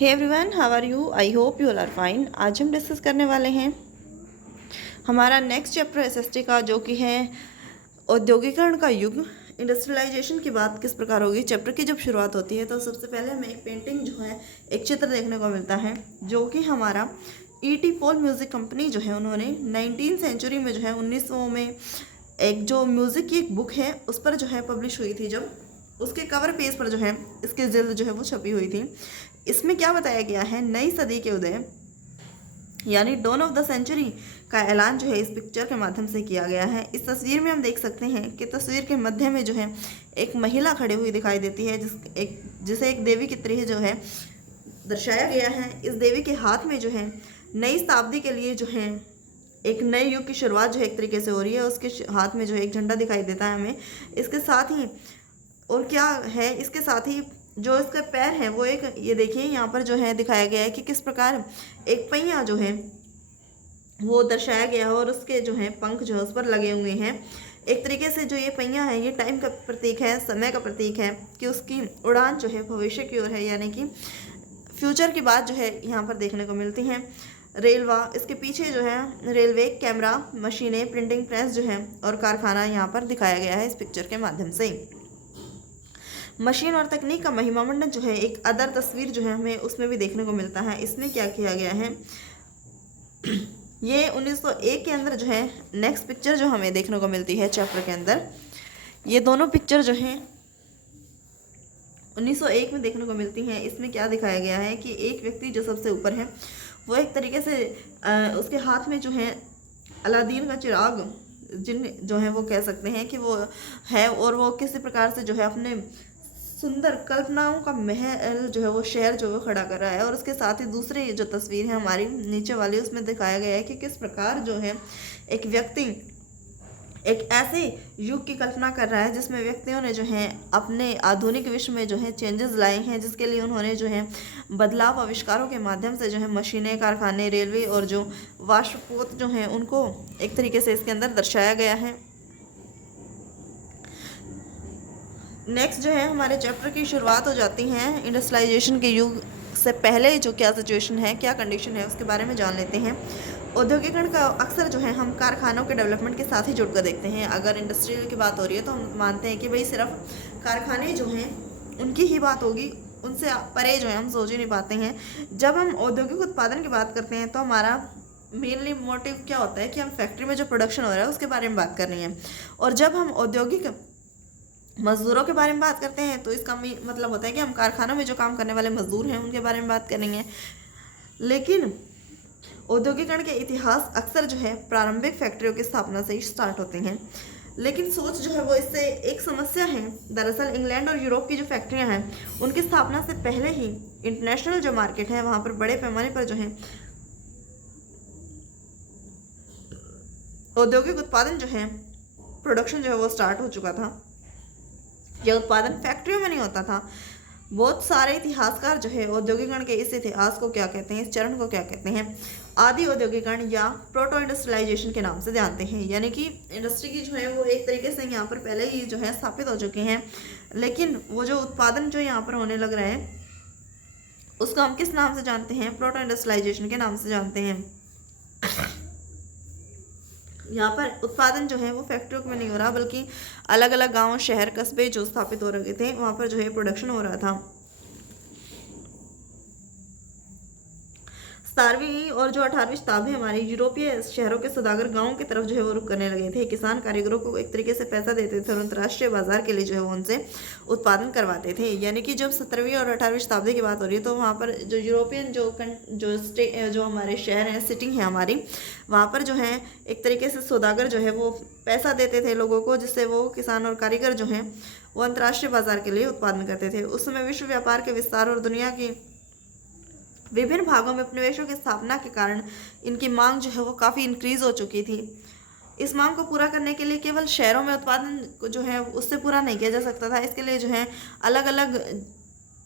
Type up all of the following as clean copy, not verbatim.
Hey everyone, how are you? I hope you all are fine. आज हम discuss करने वाले हैं हमारा नेक्स्ट चैप्टर एसएसटी का, जो कि है औद्योगिकरण का युग। इंडस्ट्रियलाइजेशन की बात किस प्रकार होगी। चैप्टर की जब शुरुआत होती है तो सबसे पहले हमें एक पेंटिंग जो है, एक चित्र देखने को मिलता है, जो कि हमारा ईटी पॉल म्यूज़िक कंपनी जो है उन्होंने 19वीं सेंचुरी में जो है 1900 में एक जो म्यूज़िक की एक बुक है उस पर जो है पब्लिश हुई थी। जब उसके कवर पेज पर जो है इसकी जिल्द जो है वो छपी हुई थी। इसमें क्या बताया गया है, नई सदी के उदय यानी डॉन ऑफ द सेंचुरी का ऐलान जो है इस पिक्चर के माध्यम से किया गया है। इस तस्वीर में हम देख सकते हैं कि तस्वीर के मध्य में जो है एक महिला खड़ी हुई दिखाई देती है, जिसे एक देवी की तरह जो है दर्शाया गया है। इस देवी के हाथ में जो है नई शताब्दी के लिए जो है एक नए युग की शुरुआत जो है एक तरीके से हो रही है। उसके हाथ में जो है एक झंडा दिखाई देता है हमें। इसके साथ ही और क्या है, इसके साथ ही जो इसके पैर हैं वो एक, ये देखिए यहाँ पर जो है दिखाया गया है कि किस प्रकार एक पहिया जो है वो दर्शाया गया है और उसके जो है पंख जो है उस पर लगे हुए हैं। एक तरीके से जो ये पहिया है ये टाइम का प्रतीक है, समय का प्रतीक है कि उसकी उड़ान जो है भविष्य की ओर है, यानी कि फ्यूचर की बात जो है यहाँ पर देखने को मिलती है। रेलवा, इसके पीछे जो है रेलवे, कैमरा, मशीनें, प्रिंटिंग प्रेस जो है और कारखाना यहाँ पर दिखाया गया है इस पिक्चर के माध्यम से। मशीन और तकनीक का महिमामंडन जो है एक अदर तस्वीर जो है हमें उसमें भी देखने को मिलता है। इसमें क्या किया गया है, ये 1901 के अंदर जो है नेक्स्ट पिक्चर जो हमें देखने को मिलती है चैप्टर के अंदर, ये दोनों पिक्चर जो हैं 1901 में देखने को मिलती हैं। इसमें क्या दिखाया गया है कि एक व्यक्ति जो सबसे ऊपर है वो एक तरीके से उसके हाथ में जो है अलादीन का चिराग जिन जो है वो कह सकते हैं कि वो है, और वो किसी प्रकार से जो है अपने सुंदर कल्पनाओं का महल जो है वो शहर जो है वो खड़ा कर रहा है। और उसके साथ ही दूसरी जो तस्वीर है हमारी नीचे वाली, उसमें दिखाया गया है कि किस प्रकार जो है एक व्यक्ति एक ऐसे युग की कल्पना कर रहा है जिसमें व्यक्तियों ने जो है अपने आधुनिक विश्व में जो है चेंजेस लाए हैं, जिसके लिए उन्होंने जो है बदलाव आविष्कारों के माध्यम से जो है मशीनें, कारखाने, रेलवे और जो वाष्पोत जो हैं उनको एक तरीके से इसके अंदर दर्शाया गया है। नेक्स्ट जो है हमारे चैप्टर की शुरुआत हो जाती है इंडस्ट्रियलाइजेशन के युग से पहले जो क्या सिचुएशन है, क्या कंडीशन है, उसके बारे में जान लेते हैं। औद्योगिकरण का अक्सर जो है हम कारखानों के डेवलपमेंट के साथ ही जुड़कर देखते हैं। अगर इंडस्ट्रियल की बात हो रही है तो हम मानते हैं कि भाई सिर्फ कारखाने जो हैं उनकी ही बात होगी, उनसे परे जो है हम सोच ही नहीं पाते हैं। जब हम औद्योगिक उत्पादन की बात करते हैं तो हमारा मेनली मोटिव क्या होता है कि हम फैक्ट्री में जो प्रोडक्शन हो रहा है उसके बारे में बात करनी है। और जब हम औद्योगिक मज़दूरों के बारे में बात करते हैं तो इसका मतलब होता है कि हम कारखानों में जो काम करने वाले मजदूर हैं उनके बारे में बात करेंगे। लेकिन औद्योगिकरण के इतिहास अक्सर जो है प्रारंभिक फैक्ट्रियों की स्थापना से ही स्टार्ट होते हैं। लेकिन सोच जो है वो इससे एक समस्या है। दरअसल इंग्लैंड और यूरोप की जो फैक्ट्रियां हैं उनकी स्थापना से पहले ही इंटरनेशनल जो मार्केट है वहाँ पर बड़े पैमाने पर जो है औद्योगिक उत्पादन जो है, प्रोडक्शन जो है वो स्टार्ट हो चुका था। यह उत्पादन फैक्ट्रियों में नहीं होता था। बहुत सारे इतिहासकार जो है औद्योगिकरण के इस इतिहास को क्या कहते हैं, इस चरण को क्या कहते हैं, आदि औद्योगिकरण या प्रोटो इंडस्ट्रियलाइजेशन के नाम से जानते हैं। यानी कि इंडस्ट्री की जो है वो एक तरीके से यहाँ पर पहले ही जो है स्थापित हो चुके हैं, लेकिन वो जो उत्पादन जो यहाँ पर होने लग रहा है उसको हम किस नाम से जानते हैं, प्रोटो इंडस्ट्रियलाइजेशन के नाम से जानते हैं। यहाँ पर उत्पादन जो है वो फैक्ट्रियों में नहीं हो रहा, बल्कि अलग अलग गांव, शहर, कस्बे जो स्थापित हो रहे थे वहाँ पर जो है प्रोडक्शन हो रहा था। 17वीं और जो 18वीं शताब्दी हमारे यूरोपीय शहरों के सौदागर गांवों की तरफ जो है वो रुख करने लगे थे। किसान कारीगरों को एक तरीके से पैसा देते थे और अंतर्राष्ट्रीय बाजार के लिए जो है वो उनसे उत्पादन करवाते थे। यानी कि जब 17वीं और 18वीं शताब्दी की बात हो रही है तो वहाँ पर जो यूरोपियन जो हमारे शहर हैं, सिटी है हमारी, वहाँ पर जो है एक तरीके से सौदागर जो है वो पैसा देते थे लोगों को, जिससे वो किसान और कारीगर जो हैं वो अंतर्राष्ट्रीय बाजार के लिए उत्पादन करते थे। उस समय विश्व व्यापार के विस्तार और दुनिया की विभिन्न भागों में उपनिवेशों की स्थापना के कारण इनकी मांग जो है वो काफ़ी इंक्रीज हो चुकी थी। इस मांग को पूरा करने के लिए केवल शहरों में उत्पादन को जो है उससे पूरा नहीं किया जा सकता था। इसके लिए जो है अलग अलग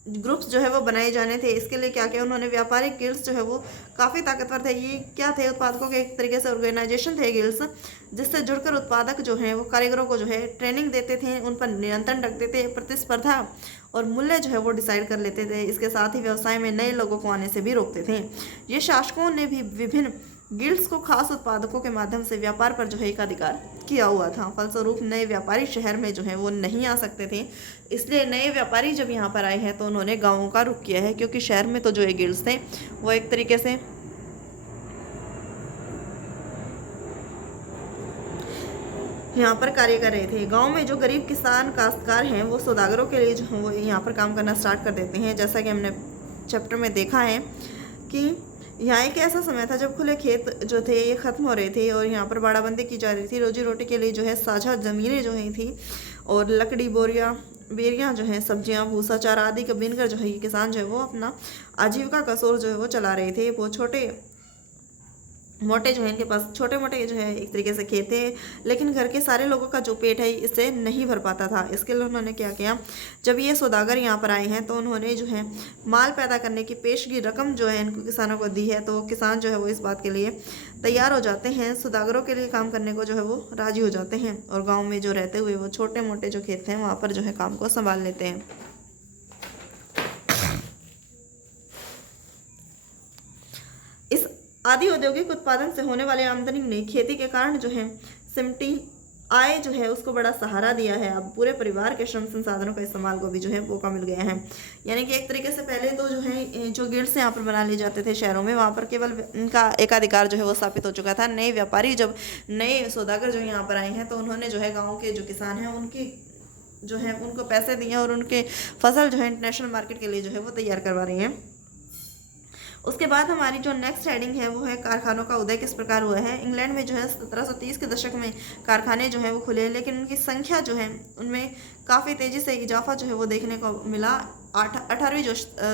ग्रुप्स जो है वो बनाए जाने थे। इसके लिए क्या किया उन्होंने, व्यापारिक गिल्ड्स जो है वो काफ़ी ताकतवर थे। ये क्या थे, उत्पादकों के एक तरीके से ऑर्गेनाइजेशन थे गिल्ड्स, जिससे जुड़कर उत्पादक जो हैं वो कारीगरों को जो है ट्रेनिंग देते थे, उन पर नियंत्रण रखते थे, प्रतिस्पर्धा और मूल्य जो है वो डिसाइड कर लेते थे। इसके साथ ही व्यवसाय में नए लोगों को आने से भी रोकते थे। ये शासकों ने भी विभिन्न गिल्ड्स को खास उत्पादकों के माध्यम से व्यापार पर जो है एक अधिकार किया हुआ था। फलस्वरूप नए व्यापारी शहर में जो है वो नहीं आ सकते थे। इसलिए नए व्यापारी जब यहाँ पर आए हैं तो उन्होंने गाँवों का रुख किया है, क्योंकि शहर में तो जो है गिल्ड्स थे वो एक तरीके से यहाँ पर कार्य कर रहे थे। गांव में जो गरीब किसान काश्तकार हैं वो सौदागरों के लिए जो वो यहाँ पर काम करना स्टार्ट कर देते हैं। जैसा कि हमने चैप्टर में देखा है कि यहाँ एक ऐसा समय था जब खुले खेत जो थे ये ख़त्म हो रहे थे और यहाँ पर बाड़ाबंदी की जा रही थी। रोजी रोटी के लिए जो है साझा ज़मीनें जो हैं थी और लकड़ी बेरियाँ जो हैं, सब्जियाँ, भूसा, चारा आदि का बीनकर जो है ये किसान जो है वो अपना आजीविका का सोर्स जो है वो चला रहे थे। वो छोटे मोटे जो है इनके पास छोटे मोटे जो है एक तरीके से खेत थे, लेकिन घर के सारे लोगों का जो पेट है इससे नहीं भर पाता था। इसके लिए उन्होंने क्या किया, जब ये सौदागर यहाँ पर आए हैं तो उन्होंने जो है माल पैदा करने की पेशगी रकम जो है इनको किसानों को दी है। तो किसान जो है वो इस बात के लिए तैयार हो जाते हैं, सौदागरों के लिए काम करने को जो है वो राजी हो जाते हैं और गाँव में जो रहते हुए वो छोटे मोटे जो खेत हैं वहाँ पर जो है काम को संभाल लेते हैं। इस आदि औद्योगिक उत्पादन से होने वाले आमदनी ने खेती के कारण जो है सिमटी आय जो है उसको बड़ा सहारा दिया है। अब पूरे परिवार के श्रम संसाधनों का इस्तेमाल को भी जो है मौका मिल गया है। यानी कि एक तरीके से पहले तो जो है जो गिल्ड्स यहाँ पर बना लिए जाते थे शहरों में, वहाँ पर केवल इनका एकाधिकार जो है वो स्थापित हो चुका था। नए व्यापारी जब नए सौदागर जो यहाँ पर आए हैं तो उन्होंने जो है गाँव के जो किसान हैं उनकी जो है उनको पैसे दिए और उनके फसल जो है इंटरनेशनल मार्केट के लिए जो है वो तैयार करवा रही हैं। उसके बाद हमारी जो नेक्स्ट हेडिंग है वो है कारखानों का उदय किस प्रकार हुआ है। इंग्लैंड में जो है 1730 के दशक में कारखाने जो है वो खुले, लेकिन उनकी संख्या जो है उनमें काफ़ी तेज़ी से इजाफा जो है वो देखने को मिला 18वीं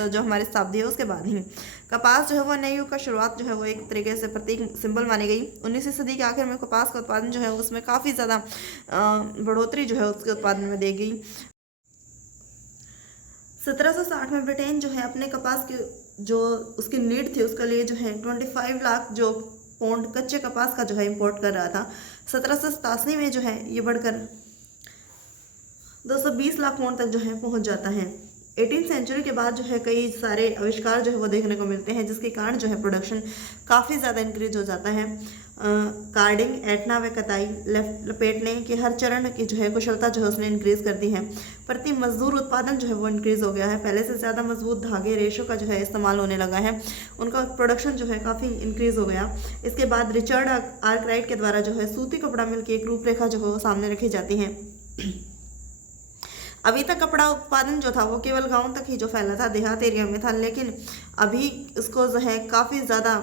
जो हमारी शताब्दी है उसके बाद ही। कपास जो है वो नए युग का शुरुआत जो है वो एक तरीके से प्रतीक सिंबल मानी गई। 19वीं सदी के आखिर में कपास का उत्पादन जो है उसमें काफ़ी ज़्यादा बढ़ोतरी जो है उसके उत्पादन में दी गई। 1760 में ब्रिटेन जो है अपने कपास की जो उसकी नीड थी उसके लिए जो है 25 लाख जो पौंड कच्चे कपास का जो है इंपोर्ट कर रहा था। 1787 में जो है ये बढ़कर 220 लाख पौंड तक जो है पहुंच जाता है। 18th सेंचुरी के बाद जो है कई सारे आविष्कार जो है वो देखने को मिलते हैं, जिसके कारण जो है प्रोडक्शन काफ़ी ज़्यादा इंक्रीज हो जाता है। कार्डिंग, ऐंठना व कताई, लपेटने के हर चरण की जो है कुशलता जो है उसने इंक्रीज कर दी है। प्रति मजदूर उत्पादन जो है वो इंक्रीज हो गया है। पहले से ज़्यादा मजबूत धागे, रेशों का जो है इस्तेमाल होने लगा है। उनका प्रोडक्शन जो है काफ़ी इंक्रीज हो गया। इसके बाद रिचर्ड आर्कराइट के द्वारा जो है सूती कपड़ा मिल की एक रूपरेखा जो है वो सामने रखी जाती है। अभी तक कपड़ा उत्पादन जो था वो केवल गांव तक ही जो फैला था, देहात एरिया में था, लेकिन अभी इसको जो है काफ़ी ज़्यादा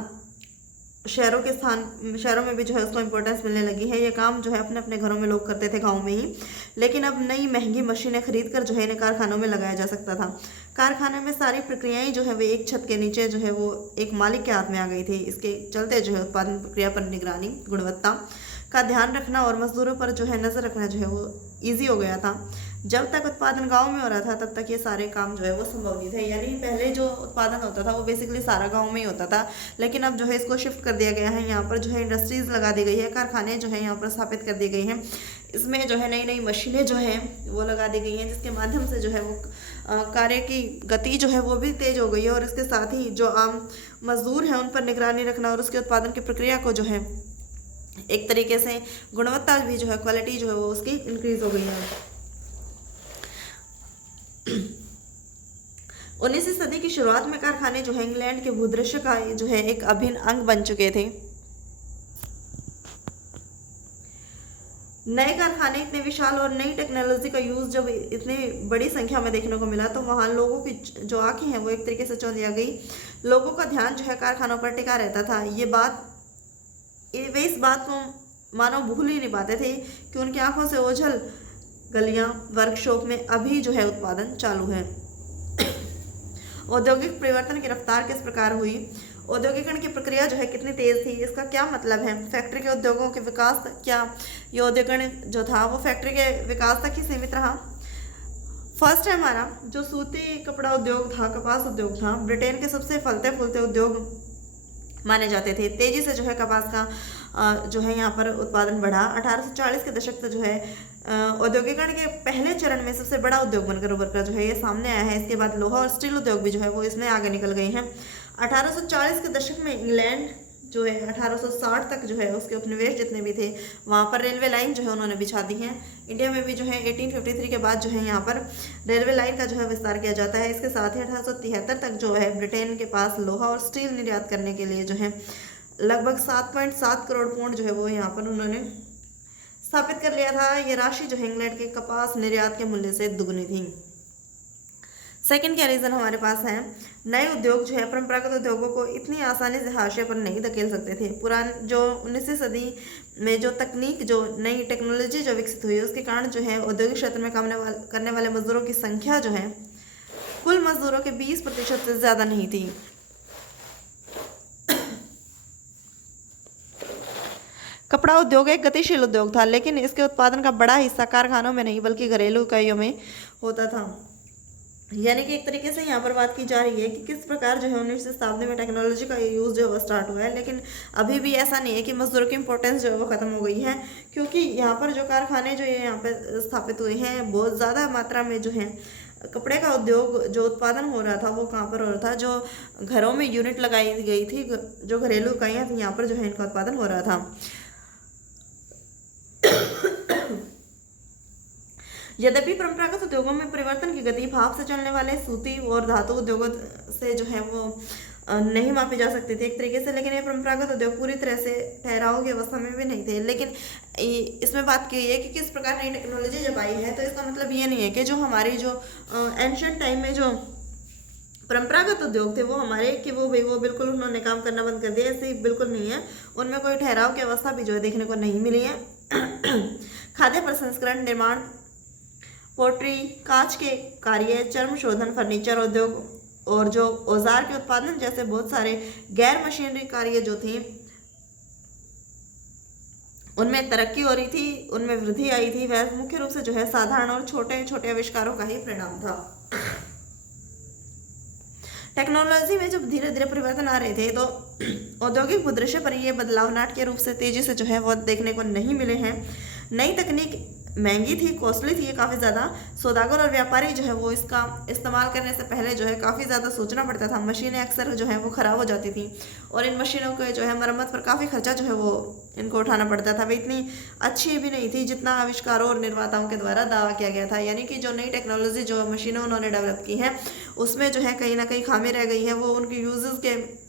शहरों में भी जो है उसको इम्पोर्टेंस मिलने लगी है। ये काम जो है अपने अपने घरों में लोग करते थे गाँव में ही, लेकिन अब नई महंगी मशीनें खरीद कर जो है इन्हें कारखानों में लगाया जा सकता था। कारखाने में सारी प्रक्रियाएं जो है वो एक छत के नीचे जो है वो एक मालिक के हाथ में आ गई थी। इसके चलते जो है उत्पादन प्रक्रिया पर निगरानी, गुणवत्ता का ध्यान रखना और मजदूरों पर जो है नज़र रखना जो है वो ईजी हो गया था। जब तक उत्पादन गांव में हो रहा था तब तक ये सारे काम जो है वो संभव नहीं थे। यानी पहले जो उत्पादन होता था वो बेसिकली सारा गांव में ही होता था, लेकिन अब जो है इसको शिफ्ट कर दिया गया है। यहाँ पर जो है इंडस्ट्रीज़ लगा दी गई है, कारखाने जो है यहाँ पर स्थापित कर दिए गए हैं। इसमें जो है नई नई मशीनें जो हैं वो लगा दी गई हैं, जिसके माध्यम से जो है वो कार्य की गति जो है वो भी तेज़ हो गई है। और इसके साथ ही जो आम मजदूर हैं उन पर निगरानी रखना और उसके उत्पादन की प्रक्रिया को जो है एक तरीके से गुणवत्ता भी जो है, क्वालिटी जो है वो उसकी इंक्रीज हो गई है। 19वीं सदी की शुरुआत में कारखाने जो है इंग्लैंड के भूदृश्य का जो है एक अभिन्न अंग बन चुके थे। नए कारखाने इतने विशाल और नई टेक्नोलॉजी का यूज जब इतनी बड़ी संख्या में देखने को मिला तो वहाँ लोगों की जो आंखें हैं वो एक तरीके से चौंधिया गई। लोगों का ध्यान जो है कारखानों पर टिका रहता था। वे इस बात को मानो भूल ही नहीं पाते थे कि उनकी आंखों से ओझल गलियां, वर्कशॉप में अभी जो है उत्पादन चालू है। औद्योगिक परिवर्तन की रफ्तार किस प्रकार हुई, औद्योगिकरण की प्रक्रिया जो है कितनी तेज़ थी, इसका क्या मतलब है। फैक्ट्री के उद्योगों के विकास तक क्या ये औद्योगिकरण जो था वो फैक्ट्री के विकास तक ही सीमित रहा। फर्स्ट है हमारा जो सूती कपड़ा उद्योग था, कपास उद्योग था, ब्रिटेन के सबसे फलते फूलते उद्योग माने जाते थे। तेज़ी से जो है कपास का जो है यहाँ पर उत्पादन बढ़ा। 1840 के दशक तक जो है औद्योगिकरण के पहले चरण में सबसे बड़ा उद्योग बनकर उभर कर जो है ये सामने आया है। इसके बाद लोहा और स्टील उद्योग भी जो है वो इसमें आगे निकल गए हैं। 1840 के दशक में इंग्लैंड जो है 1860 तक जो है उसके उपनिवेश जितने भी थे वहाँ पर रेलवे लाइन जो है उन्होंने बिछा दी है। इंडिया में भी जो है 1853 के बाद जो है यहाँ पर रेलवे लाइन का जो है विस्तार किया जाता है। इसके साथ ही 1873 तक जो है ब्रिटेन के पास लोहा और स्टील निर्यात करने के लिए जो है लगभग 7.7 करोड़ पौंड जो है वो यहाँ पर उन्होंने स्थापित कर लिया था। ये राशि जो है इंग्लैंड के कपास निर्यात के मूल्य से दुगनी थी। सेकंड क्या रीजन हमारे पास है, नए उद्योग जो है परंपरागत उद्योगों को इतनी आसानी से हाशिए पर नहीं धकेल सकते थे। पुरानी जो 19वीं सदी में जो तकनीक जो नई टेक्नोलॉजी जो विकसित हुई उसके कारण जो है औद्योगिक क्षेत्र में काम करने वाले मजदूरों की संख्या जो है कुल मजदूरों के 20% से ज़्यादा नहीं थी। कपड़ा उद्योग एक गतिशील उद्योग था, लेकिन इसके उत्पादन का बड़ा हिस्सा कारखानों में नहीं बल्कि घरेलू इकाइयों में होता था। यानी कि एक तरीके से यहाँ पर बात की जा रही है कि किस प्रकार जो है 19वीं शताब्दी में टेक्नोलॉजी का यूज़ जो है वो स्टार्ट हुआ है, लेकिन अभी भी ऐसा नहीं है कि मजदूरों की इंपॉर्टेंस जो है वो ख़त्म हो गई है, क्योंकि यहाँ पर जो कारखाने जो ये यहाँ पर स्थापित हुए हैं बहुत ज़्यादा मात्रा में जो है कपड़े का उद्योग जो उत्पादन हो रहा था वो कहाँ पर हो रहा था, जो घरों में यूनिट लगाई गई थी, जो घरेलू इकाइयाँ थी यहाँ पर जो है इनका उत्पादन हो रहा था। यद्यपि परंपरागत उद्योगों में परिवर्तन की गति भाप से चलने वाले सूती और धातु उद्योगों से जो है वो नहीं मापी जा सकती थी एक तरीके से, लेकिन ये परंपरागत उद्योग पूरी तरह से ठहराव की अवस्था में भी नहीं थे। लेकिन इसमें बात की है कि किस प्रकार नई टेक्नोलॉजी जब आई है तो इसका मतलब ये नहीं है कि जो हमारी जो एंशिएंट टाइम में जो परंपरागत उद्योग थे वो हमारे कि वो बिल्कुल उन्होंने काम करना बंद कर दिया, ऐसे बिल्कुल नहीं है। उनमें कोई ठहराव की अवस्था भी जो है देखने को नहीं मिली है। खाद्य प्रसंस्करण, निर्माण, पोट्री, कांच के कार्य, चर्म शोधन, फर्नीचर उद्योग और जो औजार के उत्पादन जैसे बहुत सारे गैर मशीनरी कार्य जो थे उनमें तरक्की हो रही थी, उनमें वृद्धि आई थी। वह मुख्य रूप से जो है साधारण और छोटे छोटे आविष्कारों का ही परिणाम था। टेक्नोलॉजी में जब धीरे धीरे परिवर्तन आ रहे थे तो औद्योगिक परिदृश्य पर ये बदलाव नाटकीय रूप से तेजी से जो है वो देखने को नहीं मिले हैं। नई तकनीक महंगी थी, कॉस्टली थी ये काफ़ी ज़्यादा। सौदागर और व्यापारी जो है वो इसका इस्तेमाल करने से पहले जो है काफ़ी ज़्यादा सोचना पड़ता था। मशीनें अक्सर जो है वो ख़राब हो जाती थी और इन मशीनों के जो है मरम्मत पर काफ़ी खर्चा जो है वो इनको उठाना पड़ता था। वे इतनी अच्छी भी नहीं थी जितना आविष्कारों और निर्माताओं के द्वारा दावा किया गया था। यानी कि जो नई टेक्नोलॉजी जो मशीनें उन्होंने डेवलप की हैं उसमें जो है कहीं ना कहीं खामी रह गई है। वो उनके यूजर्स के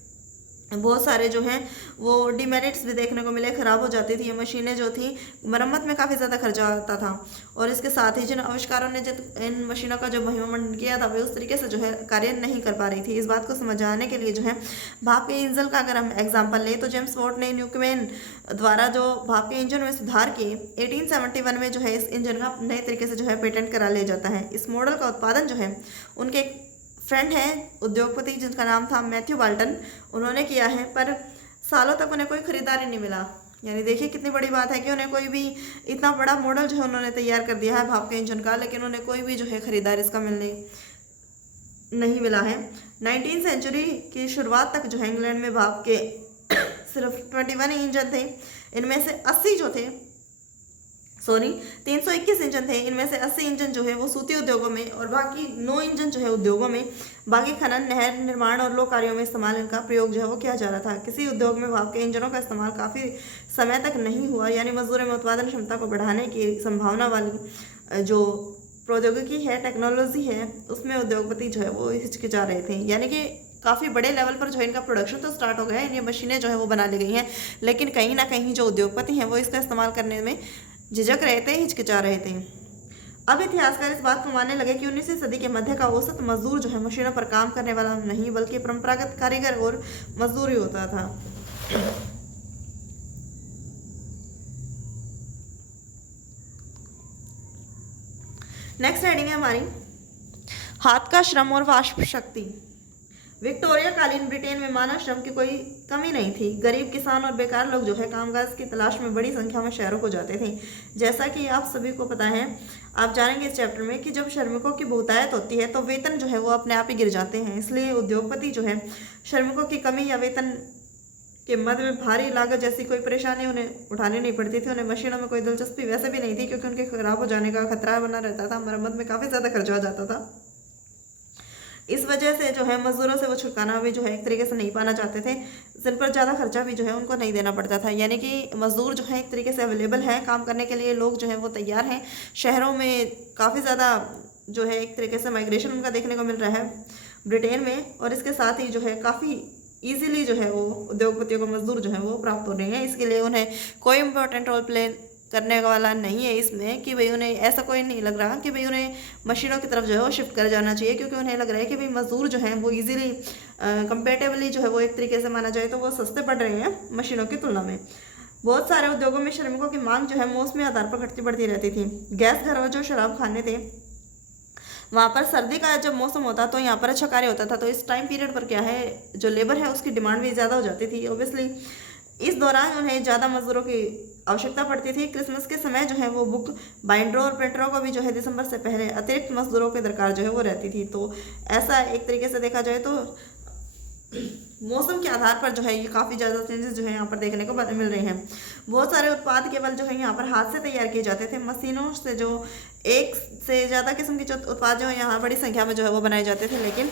बहुत सारे जो हैं वो डिमेरिट्स भी देखने को मिले, ख़राब हो जाती थी ये मशीनें जो थी, मरम्मत में काफ़ी ज़्यादा खर्चा आता था। और इसके साथ ही जिन आविष्कारों ने जिन इन मशीनों का जो महिमामंडन किया था वे उस तरीके से जो है कार्य नहीं कर पा रही थी। इस बात को समझाने के लिए जो है भाप के इंजन का अगर हम एग्जाम्पल लें तो जेम्स वॉट ने न्यूकमेन द्वारा जो भाप के इंजन में सुधार किए 1871 में जो है इस इंजन का नए तरीके से जो है पेटेंट करा लिया जाता है। इस मॉडल का उत्पादन जो है उनके फ्रेंड है उद्योगपति जिनका नाम था मैथ्यू बाल्टन, उन्होंने किया है, पर सालों तक उन्हें कोई खरीदार ही नहीं मिला। यानी देखिए कितनी बड़ी बात है कि उन्हें कोई भी इतना बड़ा मॉडल जो है उन्होंने तैयार कर दिया है भाप के इंजन का, लेकिन उन्हें कोई भी जो है खरीदार इसका मिलने नहीं मिला है। 19वीं सेंचुरी की शुरुआत तक जो है इंग्लैंड में भाप के सिर्फ 21 इंजन थे। इनमें से 80 जो थे 321 इंजन थे। इनमें से 80 इंजन जो है वो सूती उद्योगों में और बाकी 9 इंजन जो है उद्योगों में, बाकी खनन, नहर निर्माण और लोक कार्यों में इस्तेमाल इनका प्रयोग जो है वो किया जा रहा था। किसी उद्योग में भाप के इंजनों का इस्तेमाल काफ़ी समय तक नहीं हुआ। यानी मजदूरों में उत्पादन क्षमता को बढ़ाने की संभावना वाली जो प्रौद्योगिकी है, टेक्नोलॉजी है, उसमें उद्योगपति जो है वो हिचकिचा रहे थे। यानी कि काफ़ी बड़े लेवल पर जो है इनका प्रोडक्शन तो स्टार्ट हो गया है, ये मशीनें जो है वो बना ली गई हैं, लेकिन कहीं ना कहीं जो उद्योगपति हैं वो इसका इस्तेमाल करने में झिझक रहे थे, हिचकिचा रहे थे। अब इतिहासकार इस बात को मानने लगे कि 19वीं सदी के मध्य का औसत मजदूर जो है मशीनों पर काम करने वाला नहीं बल्कि परंपरागत कारीगर और मजदूर ही होता था। नेक्स्ट हेडिंग है हमारी हाथ का श्रम और वाष्प शक्ति। विक्टोरिया कालीन ब्रिटेन में मानव श्रम की कोई कमी नहीं थी। गरीब किसान और बेकार लोग जो है कामकाज की तलाश में बड़ी संख्या में शहरों को जाते थे। जैसा कि आप सभी को पता है, आप जानेंगे इस चैप्टर में कि जब श्रमिकों की बहुतायत होती है तो वेतन जो है वो अपने आप ही गिर जाते हैं। इसलिए उद्योगपति जो है श्रमिकों की कमी या वेतन कि मद में भारी लागत जैसी कोई परेशानी उन्हें उठानी नहीं पड़ती थी। उन्हें मशीनों में कोई दिलचस्पी वैसे भी नहीं थी, क्योंकि उनके खराब हो जाने का खतरा बना रहता था। मरम्मत में काफ़ी ज़्यादा खर्चा हो जाता था। इस वजह से जो है मजदूरों से वो छुटकारा भी जो है एक तरीके से नहीं पाना चाहते थे, जिन पर ज़्यादा खर्चा भी जो है उनको नहीं देना पड़ता था। यानी कि मजदूर जो है एक तरीके से अवेलेबल है काम करने के लिए, लोग जो है वो तैयार हैं। शहरों में काफ़ी ज़्यादा जो है एक तरीके से माइग्रेशन उनका देखने को मिल रहा है ब्रिटेन में, और इसके साथ ही जो है काफ़ी ईजिली जो है वो उद्योगपतियों को मजदूर जो है वो प्राप्त हो रहे हैं। इसके लिए उन्हें कोई इंपॉर्टेंट रोल प्ले करने वाला नहीं है इसमें, कि भाई उन्हें ऐसा कोई नहीं लग रहा कि भाई उन्हें मशीनों की तरफ जो है वो शिफ्ट कर जाना चाहिए, क्योंकि उन्हें लग रहा है कि भाई मजदूर जो हैं वो इजीली कंपेरेटिवली जो है वो एक तरीके से माना जाए तो वो सस्ते पड़ रहे हैं मशीनों की तुलना में। बहुत सारे उद्योगों में श्रमिकों की मांग जो है मौसमी आधार पर घटती बढ़ती रहती थी। गैस घर और जो शराब खाने थे, वहाँ पर सर्दी का जब मौसम होता तो यहाँ पर अच्छा कार्य होता था, तो इस टाइम पीरियड पर क्या है जो लेबर है उसकी डिमांड भी ज़्यादा हो जाती थी ओबियसली। इस दौरान उन्हें ज़्यादा मजदूरों की आवश्यकता पड़ती थी। क्रिसमस के समय जो है वो बुक बाइंडरों और प्रिंटरों को भी जो है दिसंबर से पहले अतिरिक्त मजदूरों की दरकार जो है वो रहती थी। तो ऐसा एक तरीके से देखा जाए तो मौसम के आधार पर जो है ये काफ़ी ज़्यादा चेंजेस जो है यहाँ पर देखने को मिल रहे हैं। बहुत सारे उत्पाद केवल जो है यहाँ पर हाथ से तैयार किए जाते थे। मशीनों से जो एक से ज़्यादा किस्म के जो उत्पाद जो है यहाँ बड़ी संख्या में जो है वो बनाए जाते थे, लेकिन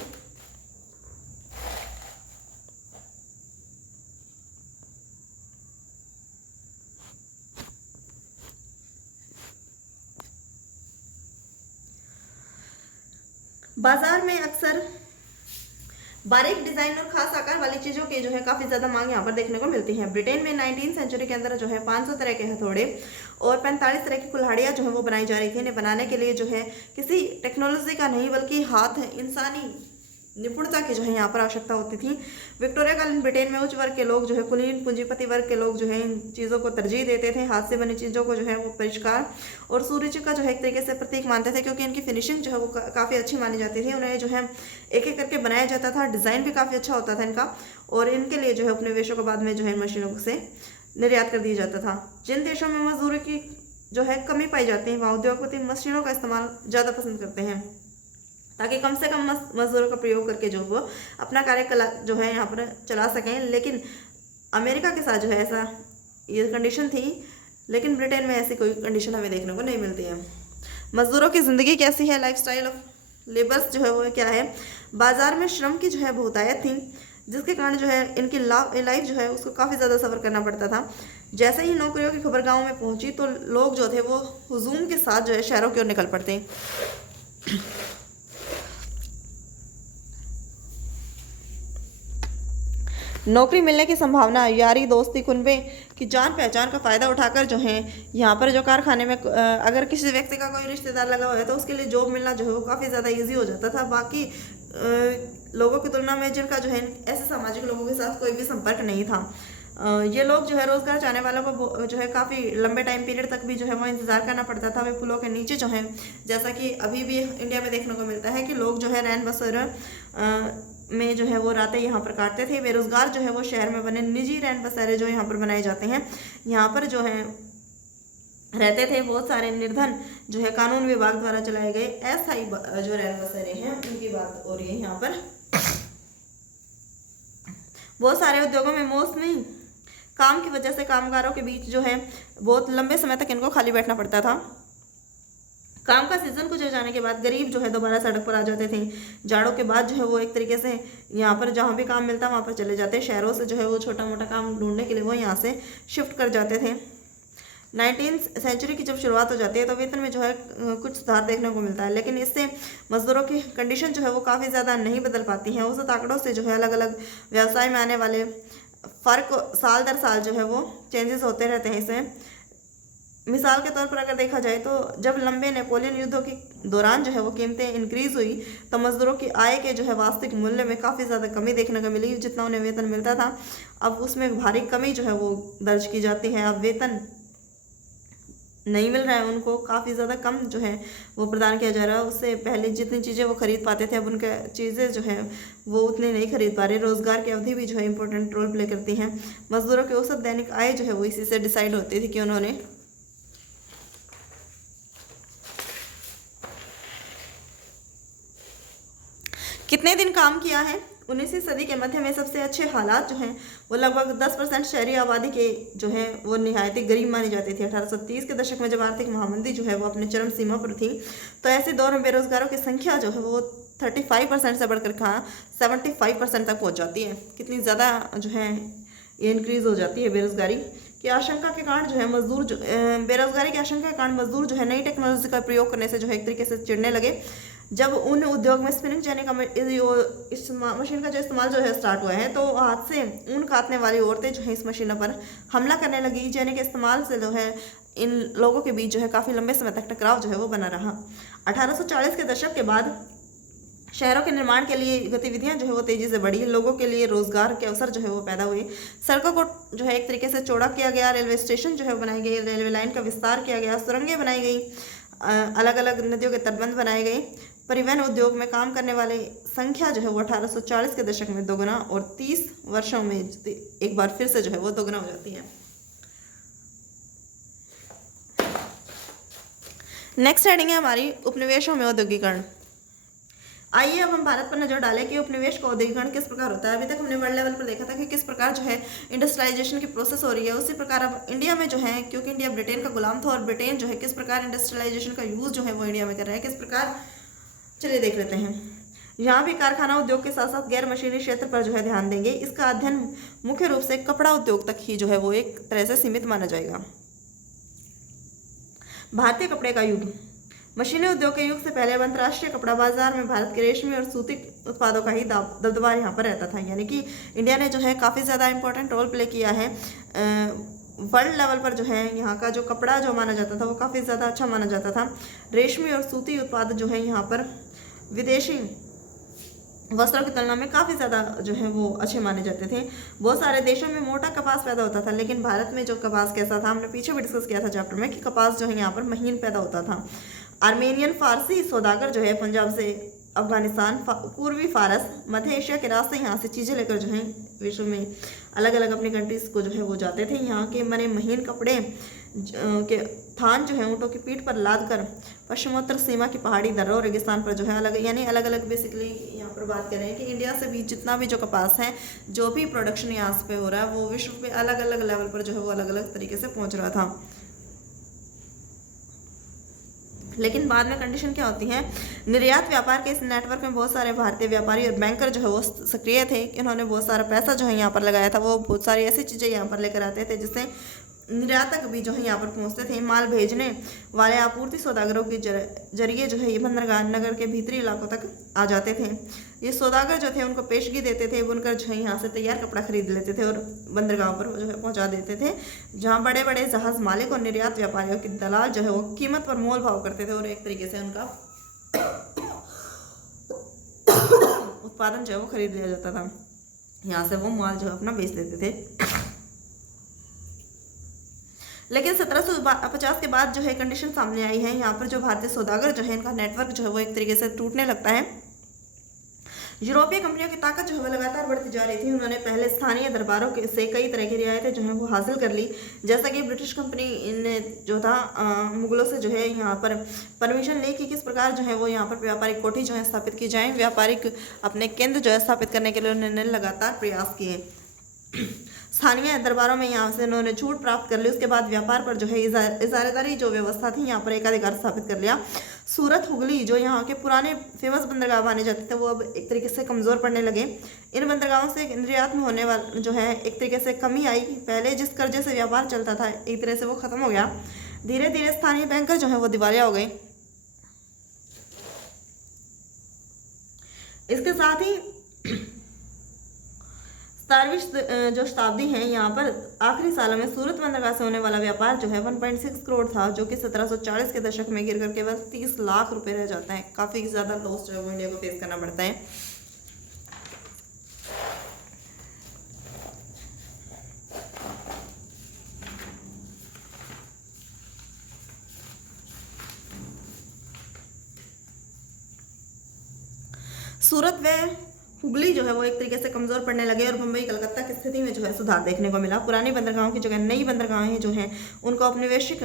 बाजार में अक्सर बारीक डिजाइन और खास आकार वाली चीजों की जो है काफी ज्यादा मांग यहाँ पर देखने को मिलती है। ब्रिटेन में 19वीं सेंचुरी के अंदर जो है 500 तरह के हथौड़े और 45 तरह की कुल्हाड़ियां जो है वो बनाई जा रही थी। इन्हें बनाने के लिए जो है किसी टेक्नोलॉजी का नहीं बल्कि हाथ इंसानी निपुणता की जो है यहाँ पर आवश्यकता होती थी। विक्टोरिया कालीन ब्रिटेन में उच्च वर्ग के लोग जो है कुलीन पूंजीपति वर्ग के लोग जो है इन चीज़ों को तरजीह देते थे। हाथ से बनी चीज़ों को जो है वो परिष्कार और सूर्य का जो है एक तरीके से प्रतीक मानते थे, क्योंकि इनकी फिनिशिंग जो है वो काफ़ी अच्छी मानी जाती थी। उन्हें जो है एक एक करके बनाया जाता था, डिज़ाइन भी काफ़ी अच्छा होता था इनका, और इनके लिए जो है उपनिवेशों के बाद में जो है मशीनों से निर्यात कर दिया जाता था। जिन देशों में मजदूरी की जो है कमी पाई जाती है वहाँ उद्योगपति मशीनों का इस्तेमाल ज़्यादा पसंद करते हैं, ताकि कम से कम मजदूरों का प्रयोग करके जो वो अपना कार्य जो है यहाँ पर चला सकें। लेकिन अमेरिका के साथ जो है ऐसा ये कंडीशन थी, लेकिन ब्रिटेन में ऐसी कोई कंडीशन हमें देखने को नहीं मिलती है। मजदूरों की ज़िंदगी कैसी है, लाइफस्टाइल ऑफ लेबर्स जो है वो क्या है। बाजार में श्रम की जो है बहुतायत थी, जिसके कारण जो है इनकी लाइफ जो है उसको काफ़ी ज़्यादा सफ़र करना पड़ता था। जैसे ही नौकरियों की खबर गाँव में पहुँची तो लोग जो थे वो हुजूम के साथ जो है शहरों की ओर निकल पड़ते। नौकरी मिलने की संभावना, यारी दोस्ती कुनबे की जान पहचान का फ़ायदा उठाकर जो है यहाँ पर जो कारखाने में अगर किसी व्यक्ति का कोई रिश्तेदार लगा हुआ है तो उसके लिए जॉब मिलना जो है वो काफ़ी ज़्यादा इजी हो जाता था बाकी लोगों की तुलना में, जिनका जो है ऐसे सामाजिक लोगों के साथ कोई भी संपर्क नहीं था। ये लोग जो है रोज़गार चाहने वालों को जो है काफ़ी लंबे टाइम पीरियड तक भी जो है वो इंतज़ार करना पड़ता था। वे पुलों के नीचे जो है, जैसा कि अभी भी इंडिया में देखने को मिलता है कि लोग जो है रैन बसेरा में जो है वो रातें यहाँ पर काटते थे। बेरोजगार जो है वो शहर में बने निजी रैन बसेरे जो यहाँ पर बनाए जाते हैं, यहाँ पर जो है रहते थे। बहुत सारे निर्धन जो है कानून विभाग द्वारा चलाए गए अस्थायी जो रैन बसेरे हैं उनकी बात हो रही है यहाँ पर। बहुत सारे उद्योगों में मौसमी काम की वजह से कामगारों के बीच जो है बहुत लंबे समय तक इनको खाली बैठना पड़ता था। काम का सीजन गुजर जाने के बाद गरीब जो है दोबारा सड़क पर आ जाते थे। जाड़ों के बाद जो है वो एक तरीके से यहाँ पर जहाँ भी काम मिलता वहाँ पर चले जाते। शहरों से जो है वो छोटा मोटा काम ढूंढने के लिए वो यहाँ से शिफ्ट कर जाते थे। 19वीं सेंचुरी की जब शुरुआत हो जाती है तो वेतन में जो है कुछ सुधार देखने को मिलता है, लेकिन इससे मजदूरों की कंडीशन जो है वो काफ़ी ज़्यादा नहीं बदल पाती हैं। उस आंकड़ों से जो है अलग अलग व्यवसाय में आने वाले फ़र्क साल दर साल जो है वो चेंजेस होते रहते हैं इसमें। मिसाल के तौर पर अगर देखा जाए तो जब लंबे नेपोलियन युद्धों के दौरान जो है वो कीमतें इंक्रीज हुई तो मजदूरों की आय के जो है वास्तविक मूल्य में काफ़ी ज़्यादा कमी देखने को मिली। जितना उन्हें वेतन मिलता था अब उसमें भारी कमी जो है वो दर्ज की जाती है। अब वेतन नहीं मिल रहा है उनको, काफ़ी ज़्यादा कम जो है वो प्रदान किया जा रहा है। उससे पहले जितनी चीज़ें वो खरीद पाते थे अब उनके चीज़ें जो है वो उतनी नहीं खरीद पा रहे। रोज़गार की अवधि भी जो है इंपॉर्टेंट रोल प्ले करती हैं। मजदूरों की औसत दैनिक आय जो है वो इसी से डिसाइड होती थी कि उन्होंने कितने दिन काम किया है 19वीं सदी के मध्य में सबसे अच्छे हालात जो हैं वो लगभग 10% शहरी आबादी के जो है वो निहायती गरीब मानी जाती थी। 1830 के दशक में जब आर्थिक महामंदी जो है वो अपने चरम सीमा पर थी, तो ऐसे दौर में बेरोजगारों की संख्या जो है वो 35% से बढ़कर कहाँ 75% तक पहुँच जाती है। कितनी ज़्यादा जो है ये इंक्रीज हो जाती है। बेरोजगारी की आशंका के कारण जो है मजदूर बेरोजगारी की आशंका के कारण मजदूर जो है नई टेक्नोलॉजी का प्रयोग करने से जो है एक तरीके से चिढ़ने लगे। जब उन उद्योग में स्पिनिंग जेनी का इस मशीन का जो इस्तेमाल जो है स्टार्ट हुआ है, तो हाथ से ऊन काटने वाली औरतें जो है इस मशीनों पर हमला करने लगी। जेनी के इस्तेमाल से जो है इन लोगों के बीच जो है काफ़ी लंबे समय तक टकराव जो है वो बना रहा। 1840 के दशक के बाद शहरों के निर्माण के लिए गतिविधियां जो है वो तेजी से बढ़ी। लोगों के लिए रोजगार के अवसर जो है वो पैदा हुए। सड़कों को जो है एक तरीके से चौड़ा किया गया, रेलवे स्टेशन जो है बनाए गए, रेलवे लाइन का विस्तार किया गया, सुरंगें बनाई गई, अलग अलग नदियों के तटबंध बनाए गए। परिवहन उद्योग में काम करने वाले संख्या जो है वो 1840 के दशक में दोगुना और 30 वर्षों में एक बार फिर से जो है वो दोगुना हो जाती है। नेक्स्ट हेडिंग है हमारी उपनिवेशों में औद्योगिकरण। आइए अब हम भारत पर नजर डालें कि उपनिवेश का औद्योगिकरण किस प्रकार होता है। अभी तक हमने वर्ल्ड लेवल पर देखा था कि किस प्रकार जो है इंडस्ट्रियलाइजेशन की प्रोसेस हो रही है। उसी प्रकार अब इंडिया में जो है, क्योंकि इंडिया ब्रिटेन का गुलाम था और ब्रिटेन जो है किस प्रकार इंडस्ट्रियलाइजेशन का यूज जो है वो इंडिया में कर रहा है, किस प्रकार, चलिए देख लेते हैं। यहाँ भी कारखाना उद्योग के साथ साथ गैर मशीनी क्षेत्र पर जो है ध्यान देंगे। इसका अध्ययन मुख्य रूप से कपड़ा उद्योग तक ही जो है वो एक तरह से सीमित माना जाएगा। भारतीय कपड़े का युग। मशीनी उद्योग के युग से पहले अब अंतर्राष्ट्रीय कपड़ा बाजार में भारत के रेशमी और सूती उत्पादों का ही दबदबा यहाँ पर रहता था। यानी कि इंडिया ने जो है काफ़ी ज़्यादा इंपॉर्टेंट रोल प्ले किया है। वर्ल्ड लेवल पर जो है यहाँ का जो कपड़ा जो माना जाता था वो काफ़ी ज़्यादा अच्छा माना जाता था। रेशमी और सूती उत्पाद जो है यहाँ पर विदेशी वस्त्रों की तुलना में काफ़ी ज़्यादा जो है वो अच्छे माने जाते थे। बहुत सारे देशों में मोटा कपास पैदा होता था, लेकिन भारत में जो कपास कैसा था, हमने पीछे भी डिस्कस किया था चैप्टर में कि कपास जो है यहाँ पर महीन पैदा होता था। आर्मेनियन फारसी सौदागर जो है पंजाब से अफगानिस्तान, पूर्वी फारस, मध्य एशिया के रास्ते यहाँ से चीज़ें लेकर जो है विश्व में अलग अलग अपनी कंट्रीज़ को जो है वो जाते थे। यहाँ के बने महीन कपड़े के थान जो है ऊँटों की पीठ पर लाद कर पश्चिमोत्तर सीमा की पहाड़ी दर्रों और रेगिस्तान पर जो है अलग अलग बेसिकली यहाँ पर बात कर रहे हैं कि इंडिया से भी जितना भी जो कपास है, जो भी प्रोडक्शन यहाँ पे हो रहा है, वो विश्व पे अलग अलग लेवल पर जो है वो अलग अलग तरीके से पहुँच रहा था। लेकिन बाद में कंडीशन क्या होती है, निर्यात व्यापार के इस नेटवर्क में बहुत सारे भारतीय व्यापारी और बैंकर जो है वो सक्रिय थे। इन्होंने बहुत सारा पैसा जो है यहाँ पर लगाया था। वो बहुत सारी ऐसी चीज़ें यहाँ पर लेकर आते थे जिससे निर्यातक भी जो है यहाँ पर पहुँचते थे। माल भेजने वाले आपूर्ति सौदागरों के जरिए जो है ये बंदरगाह नगर के भीतरी इलाकों तक आ जाते थे। ये सौदागर जो थे उनको पेशगी देते थे, बुनकर जो है यहाँ से तैयार कपड़ा खरीद लेते थे और बंदरगाह पर जो है पहुँचा देते थे, जहाँ बड़े बड़े जहाज मालिक और निर्यात व्यापारियों की दलाल जो है वो कीमत पर मोल भाव करते थे और एक तरीके से उनका उत्पादन जो है वो खरीद लिया जाता था। यहाँ से वो माल जो है अपना बेच देते थे। लेकिन 1750 के बाद जो है कंडीशन सामने आई है। यहाँ पर जो भारतीय सौदागर जो है इनका नेटवर्क जो है वो एक तरीके से टूटने लगता है। यूरोपीय कंपनियों की ताकत जो है वो लगातार बढ़ती जा रही थी। उन्होंने पहले स्थानीय दरबारों के से कई तरह की रियायतें जो है वो हासिल कर ली, जैसा कि ब्रिटिश कंपनी ने जो था मुगलों से जो है यहाँ पर परमिशन ली कि किस प्रकार जो है वो यहाँ पर व्यापारिक कोठी जो है स्थापित की जाए। व्यापारिक अपने केंद्र जो है स्थापित करने के लिए उन्होंने लगातार प्रयास किए। स्थानीय दरबारों में यहाँ से उन्होंने छूट प्राप्त कर ली। उसके बाद व्यापार पर जो है इजारेदारी जो व्यवस्था थी यहाँ पर एकाधिकार स्थापित कर लिया। सूरत, हुगली जो यहाँ के पुराने फेमस बंदरगाह माने जाते थे वो अब एक तरीके से कमज़ोर पड़ने लगे। इन बंदरगाहों से निर्यात में होने वाला जो है एक तरीके से कमी आई। पहले जिस कर्जे से व्यापार चलता था एक तरह से वो ख़त्म हो गया। धीरे धीरे स्थानीय बैंकर जो है वो दिवालिया हो गए। इसके साथ ही 17वीं जो शताब्दी है यहाँ पर आखिरी सालों में सूरत बंदरगाह से होने वाला व्यापार जो है 1.6 करोड़ था, जो कि 1740 के दशक में गिरकर केवल 30 लाख रुपए रह जाता है। काफ़ी ज़्यादा लॉस जो है वो इंडिया को फेस करना पड़ता है। सूरत व हुगली जो है वो एक तरीके से कमज़ोर पड़ने लगे और मुंबई कलकत्ता की स्थिति में जो है सुधार देखने को मिला। पुरानी बंदरगाहों की जगह नई बंदरगाहें जो हैं उनको औपनिवेशिक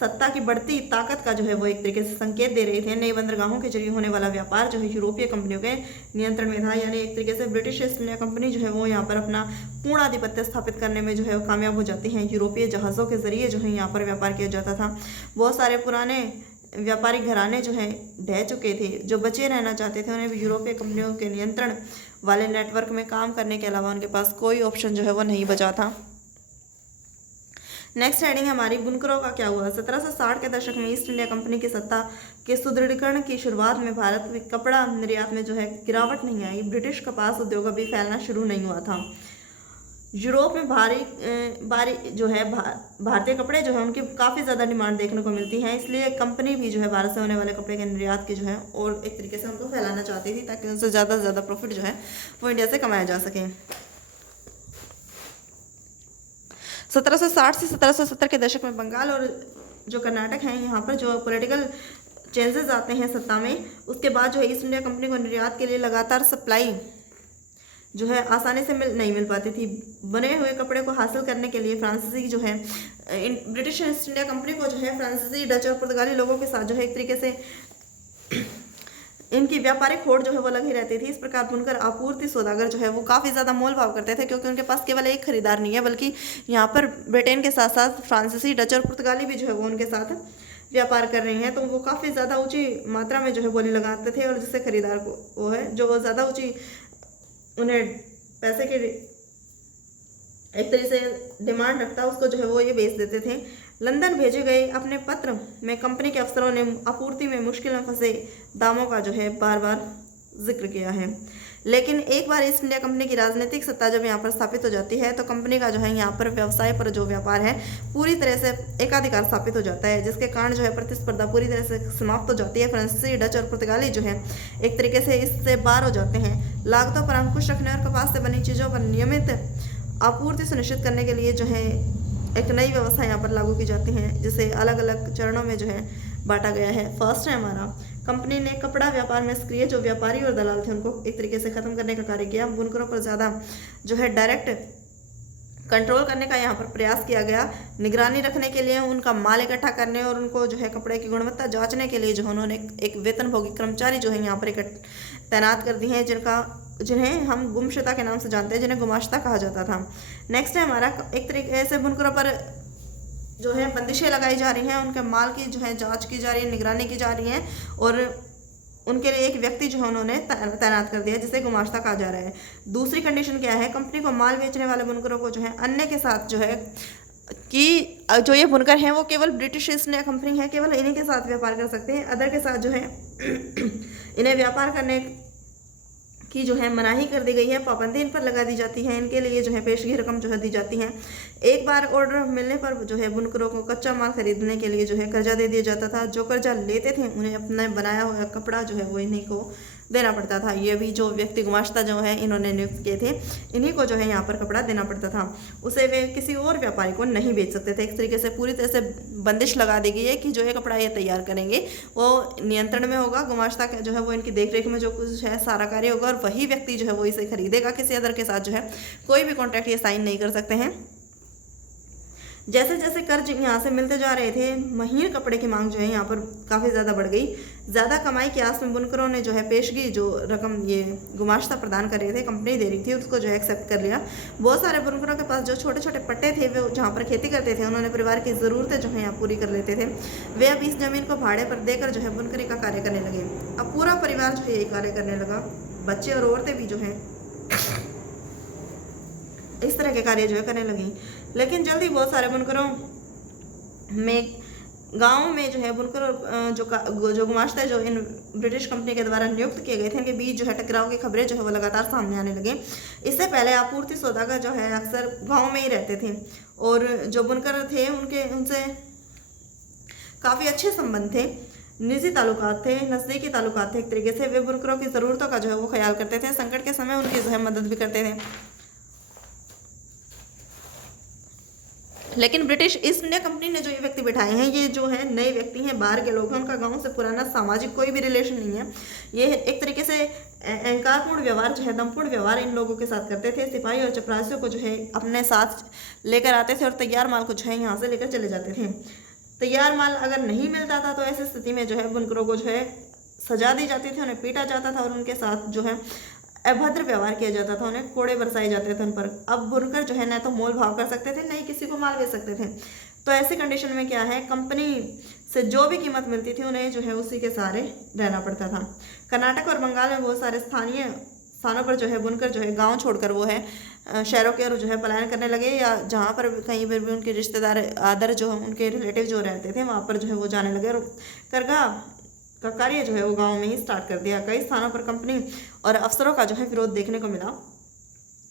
सत्ता की बढ़ती ताकत का जो है वो एक तरीके से संकेत दे रहे थे। नई बंदरगाहों के जरिए होने वाला व्यापार जो है यूरोपीय कंपनियों के नियंत्रण में था, यानी एक तरीके से ब्रिटिश ईस्ट इंडिया कंपनी जो है वो यहाँ पर अपना पूर्ण आधिपत्य स्थापित करने में जो है वो कामयाब हो जाती हैं। यूरोपीय जहाज़ों के जरिए जो है यहाँ पर व्यापार किया जाता था। बहुत सारे पुराने व्यापारिक घराने जो हैं ढह चुके थे। जो बचे रहना चाहते थे उन्हें भी यूरोपीय कंपनियों के नियंत्रण वाले नेटवर्क में काम करने के अलावा उनके पास कोई ऑप्शन जो है वो नहीं बचा था। नेक्स्ट हेडिंग हमारी बुनकरों का क्या हुआ। 1760 के दशक में ईस्ट इंडिया कंपनी की सत्ता के सुदृढ़ीकरण की शुरुआत में भारत में कपड़ा निर्यात में जो है गिरावट नहीं आई। ब्रिटिश कपास उद्योग अभी फैलना शुरू नहीं हुआ था। यूरोप में भारी जो है भारतीय कपड़े जो है उनकी काफ़ी ज़्यादा डिमांड देखने को मिलती है, इसलिए कंपनी भी जो है भारत से होने वाले कपड़े के निर्यात की जो है और एक तरीके से उनको फैलाना चाहती थी ताकि उनसे ज़्यादा से ज़्यादा प्रॉफिट जो है वो इंडिया से कमाया जा सके। 1760 से 1770 के दशक में बंगाल और जो कर्नाटक हैं यहाँ पर जो पॉलिटिकल चेंजेस आते हैं सत्ता में, उसके बाद जो है ईस्ट इंडिया कंपनी को निर्यात के लिए लगातार सप्लाई जो है आसानी से नहीं मिल पाती थी। बने हुए कपड़े को हासिल करने के लिए फ्रांसीसी जो है ब्रिटिश ईस्ट इंडिया कंपनी को जो है फ्रांसीसी, डच और पुर्तगाली लोगों के साथ जो है एक तरीके से इनकी व्यापारिक होड़ जो है वो लगी रहती थी। इस प्रकार बुनकर आपूर्ति सौदागर जो है वो काफ़ी ज़्यादा मोल भाव करते थे, क्योंकि उनके पास केवल एक खरीदार नहीं है बल्कि यहाँ पर ब्रिटेन के साथ साथ फ्रांसीसी, डच और पुर्तगाली भी जो है वो उनके साथ व्यापार कर रहे हैं। तो वो काफ़ी ज़्यादा ऊँची मात्रा में जो है बोली लगाते थे और जिससे खरीदार को वो है जो ज़्यादा ऊँची उन्हें पैसे की एक तरीके से डिमांड रखता उसको जो है वो ये बेच देते थे। लंदन भेजे गए अपने पत्र में कंपनी के अफसरों ने आपूर्ति में मुश्किल में फंसे दामों का जो है बार बार जिक्र किया है। लेकिन एक बार ईस्ट इंडिया कंपनी की राजनीतिक सत्ता जब यहाँ पर स्थापित हो जाती है तो कंपनी का जो है यहाँ पर व्यवसाय पर जो व्यापार है पूरी तरह से एकाधिकार स्थापित हो जाता है, जिसके कारण जो है प्रतिस्पर्धा पूरी तरह से समाप्त हो जाती है। फ्रांसीसी, डच और पुर्तगाली जो है एक तरीके से इससे बाहर हो जाते हैं। लागतों पर अंकुश रखने और कपास से बनी चीज़ों पर नियमित आपूर्ति सुनिश्चित करने के लिए जो है एक नई व्यवस्था यहाँ पर लागू की जाती है, जिसे अलग अलग चरणों में जो है बांटा गया है। फर्स्ट है हमारा, कंपनी ने कपड़ा व्यापार में सक्रिय जो व्यापारी और दलाल थे उनको एक तरीके से ख़त्म करने का कार्य किया। बुनकरों पर ज़्यादा जो है डायरेक्ट कंट्रोल करने का यहाँ पर प्रयास किया गया। निगरानी रखने के लिए, उनका माल इकट्ठा करने और उनको जो है कपड़े की गुणवत्ता जांचने के लिए जो है उन्होंने एक वेतनभोगी कर्मचारी जो है यहाँ पर तैनात कर दी हैं, जिन्हें हम गुमशुदा के नाम से जानते हैं, जिन्हें गुमाश्ता कहा जाता था। नेक्स्ट है हमारा, एक तरीके से बुनकरों पर जो है बंदिशें लगाई जा रही हैं, उनके माल की जो है जांच की जा रही है, निगरानी की जा रही है और उनके लिए एक व्यक्ति जो है उन्होंने तैनात कर दिया जिसे गुमाश्ता कहा जा रहा है। दूसरी कंडीशन क्या है, कंपनी को माल बेचने वाले बुनकरों को जो है अन्य के साथ जो है कि जो ये बुनकर हैं वो केवल ब्रिटिश ईस्ट इंडिया कंपनी है, केवल इन्हीं के साथ व्यापार कर सकते हैं। अदर के साथ जो है इन्हें व्यापार करने की जो है मनाही कर दी गई है, पाबंदी इन पर लगा दी जाती है। इनके लिए जो है पेशगी रकम जो है दी जाती है। एक बार ऑर्डर मिलने पर जो है बुनकरों को कच्चा माल खरीदने के लिए जो है कर्जा दे दिया जाता था। जो कर्जा लेते थे उन्हें अपना बनाया हुआ कपड़ा जो है वो इन्हीं को देना पड़ता था। ये भी जो व्यक्ति गुमाश्ता जो है इन्होंने नियुक्त किए थे, इन्हीं को जो है यहाँ पर कपड़ा देना पड़ता था। उसे वे किसी और व्यापारी को नहीं बेच सकते थे। इस तरीके से पूरी तरह से बंदिश लगा दी गई है कि जो ये कपड़ा ये तैयार करेंगे वो नियंत्रण में होगा। गुमाश्ता का जो है वो इनकी देखरेख में जो कुछ है सारा कार्य होगा और वही व्यक्ति जो है वो इसे खरीदेगा। किसी अदर के साथ जो है कोई भी कॉन्ट्रैक्ट ये साइन नहीं कर सकते हैं। जैसे जैसे कर्ज यहाँ से मिलते जा रहे थे, महीन कपड़े की मांग जो है यहाँ पर काफ़ी ज़्यादा बढ़ गई। ज़्यादा कमाई की आस में बुनकरों ने जो है पेशगी जो रकम ये गुमाश्ता प्रदान कर रहे थे, कंपनी दे रही थी, उसको जो है एक्सेप्ट कर लिया। बहुत सारे बुनकरों के पास जो छोटे छोटे पट्टे थे वे जहाँ पर खेती करते थे, उन्होंने परिवार की ज़रूरतें जो है यहाँ पूरी कर लेते थे। वे अब इस ज़मीन को भाड़े पर देकर जो है बुनकरी का कार्य करने लगे। अब पूरा परिवार जो है यही कार्य करने लगा। बच्चे और औरतें भी जो हैं इस तरह के कार्य जो है करने लगी। लेकिन जल्दी बहुत सारे बुनकरों में गाँव में जो है बुनकर और जो गुमाश्ता जो इन ब्रिटिश कंपनी के द्वारा नियुक्त किए गए थे, इनके बीच जो है टकराव की खबरें जो है वो लगातार सामने आने लगे। इससे पहले आपूर्ति सौदागर जो है अक्सर गांव में ही रहते थे और जो बुनकर थे उनसे काफ़ी अच्छे संबंध थे, निजी ताल्लुकात थे, नज़दीकी ताल्लुकात थे। एक तरीके से वे बुनकरों की ज़रूरतों का जो है वो ख्याल करते थे, संकट के समय उनकी जो है मदद भी करते थे। लेकिन ब्रिटिश ईस्ट इंडिया कंपनी ने जो ये व्यक्ति बिठाए हैं, ये जो है नए व्यक्ति हैं, बाहर के लोग हैं, उनका गांव से पुराना सामाजिक कोई भी रिलेशन नहीं है। ये एक तरीके से अहंकारपूर्ण व्यवहार जो है, दमपूर्ण व्यवहार इन लोगों के साथ करते थे। सिपाही और चपरासियों को जो है अपने साथ लेकर आते थे और तैयार माल को जो है यहाँ से लेकर चले जाते थे। तैयार माल अगर नहीं मिलता था तो ऐसी स्थिति में जो है बुनकरों को जो है सजा दी जाती थी, उन्हें पीटा जाता था और उनके साथ जो है अभद्र व्यवहार किया जाता था, उन्हें कोड़े बरसाए जाते थे उन पर। अब बुनकर जो है न तो मोल भाव कर सकते थे, न ही किसी को माल बेच सकते थे। तो ऐसे कंडीशन में क्या है, कंपनी से जो भी कीमत मिलती थी उन्हें जो है उसी के सहारे रहना पड़ता था। कर्नाटक और बंगाल में बहुत सारे स्थानीय स्थानों पर जो है बुनकर जो है गांव छोड़कर वो है शहरों के और जो है पलायन करने लगे, या जहाँ पर कहीं पर भी उनके रिश्तेदार आदर जो उनके रिलेटिव जो रहते थे वहाँ पर जो है वो जाने लगे और करगा का कार्य जो है वो गांव में ही स्टार्ट कर दिया। कई स्थानों पर कंपनी और अफसरों का जो है विरोध देखने को मिला।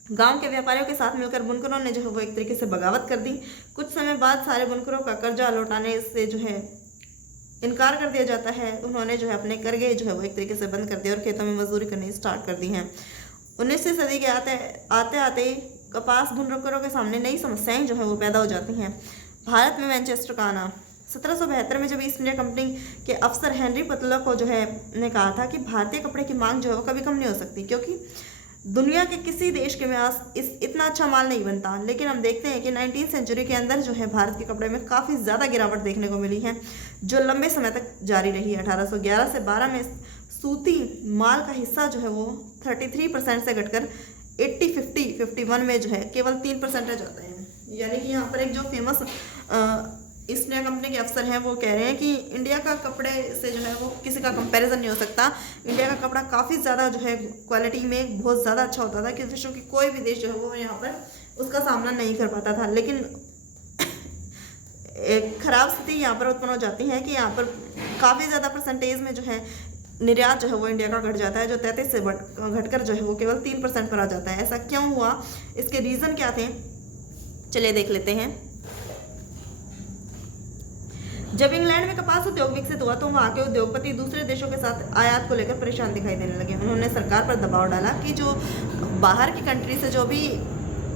गांव के व्यापारियों के साथ मिलकर बुनकरों ने जो है वो एक तरीके से बगावत कर दी। कुछ समय बाद सारे बुनकरों का कर्जा लौटाने से जो है इनकार कर दिया जाता है। उन्होंने जो है अपने कर्जे जो है वो एक तरीके से बंद कर दिए और खेतों में मजदूरी करनी स्टार्ट कर दी हैं। 19वीं सदी के आते आते कपास बुनकरों के सामने नई समस्याएं जो है वो पैदा हो जाती हैं। भारत में मैनचेस्टर का आना 1772 में जब ईस्ट इंडिया कंपनी के अफसर हेनरी पतला को जो है ने कहा था कि भारतीय कपड़े की मांग जो है वो कभी कम नहीं हो सकती, क्योंकि दुनिया के किसी देश के में इतना अच्छा माल नहीं बनता। लेकिन हम देखते हैं कि 19वीं सेंचुरी के अंदर जो है भारत के कपड़े में काफ़ी ज़्यादा गिरावट देखने को मिली है, जो लंबे समय तक जारी रही। 1811 से 12 में सूती माल का हिस्सा जो है वो 33% से घटकर 51 में जो है केवल 3% रह जाता है। यानी कि यहाँ पर एक जो फेमस ईस्ट इंडिया कंपनी के अफसर हैं वो कह रहे हैं कि इंडिया का कपड़े से जो है वो किसी का कंपैरिजन नहीं हो सकता। इंडिया का कपड़ा काफ़ी ज़्यादा जो है क्वालिटी में बहुत ज़्यादा अच्छा होता था कि विश्व की कोई भी देश जो है वो यहाँ पर उसका सामना नहीं कर पाता था। लेकिन एक खराब स्थिति यहाँ पर उत्पन्न हो जाती है कि यहाँ पर काफ़ी ज़्यादा परसेंटेज में जो है निर्यात जो है वो इंडिया का घट जाता है, जो 33 से घटकर जो है वो केवल 3% पर आ जाता है। ऐसा क्यों हुआ, इसके रीज़न क्या थे, चलिए देख लेते हैं। जब इंग्लैंड में कपास उद्योग विकसित हुआ तो वहाँ के उद्योगपति दूसरे देशों के साथ आयात को लेकर परेशान दिखाई देने लगे। उन्होंने सरकार पर दबाव डाला कि जो बाहर की कंट्री से जो भी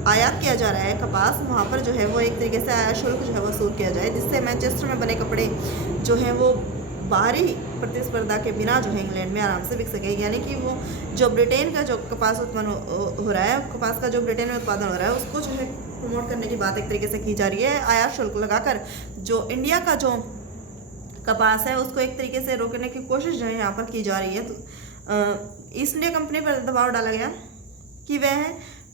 आयात किया जा रहा है कपास, वहाँ पर जो है वो एक तरीके से आयात शुल्क जो है वसूल किया जाए, जिससे मैनचेस्टर में बने कपड़े जो हैं वो बाहरी प्रतिस्पर्धा के बिना जो है इंग्लैंड में आराम से बिक सके। यानी कि वो जो ब्रिटेन का जो कपास उत्पन्न हो रहा है, कपास का जो ब्रिटेन में उत्पादन हो रहा है उसको जो है प्रमोट करने की बात एक तरीके से की जा रही है। आयात शुल्क लगाकर जो इंडिया का जो कपास है उसको एक तरीके से रोकने की कोशिश जो है यहाँ पर की जा रही है। तो ईस्ट इंडिया कंपनी पर दबाव डाला गया कि वह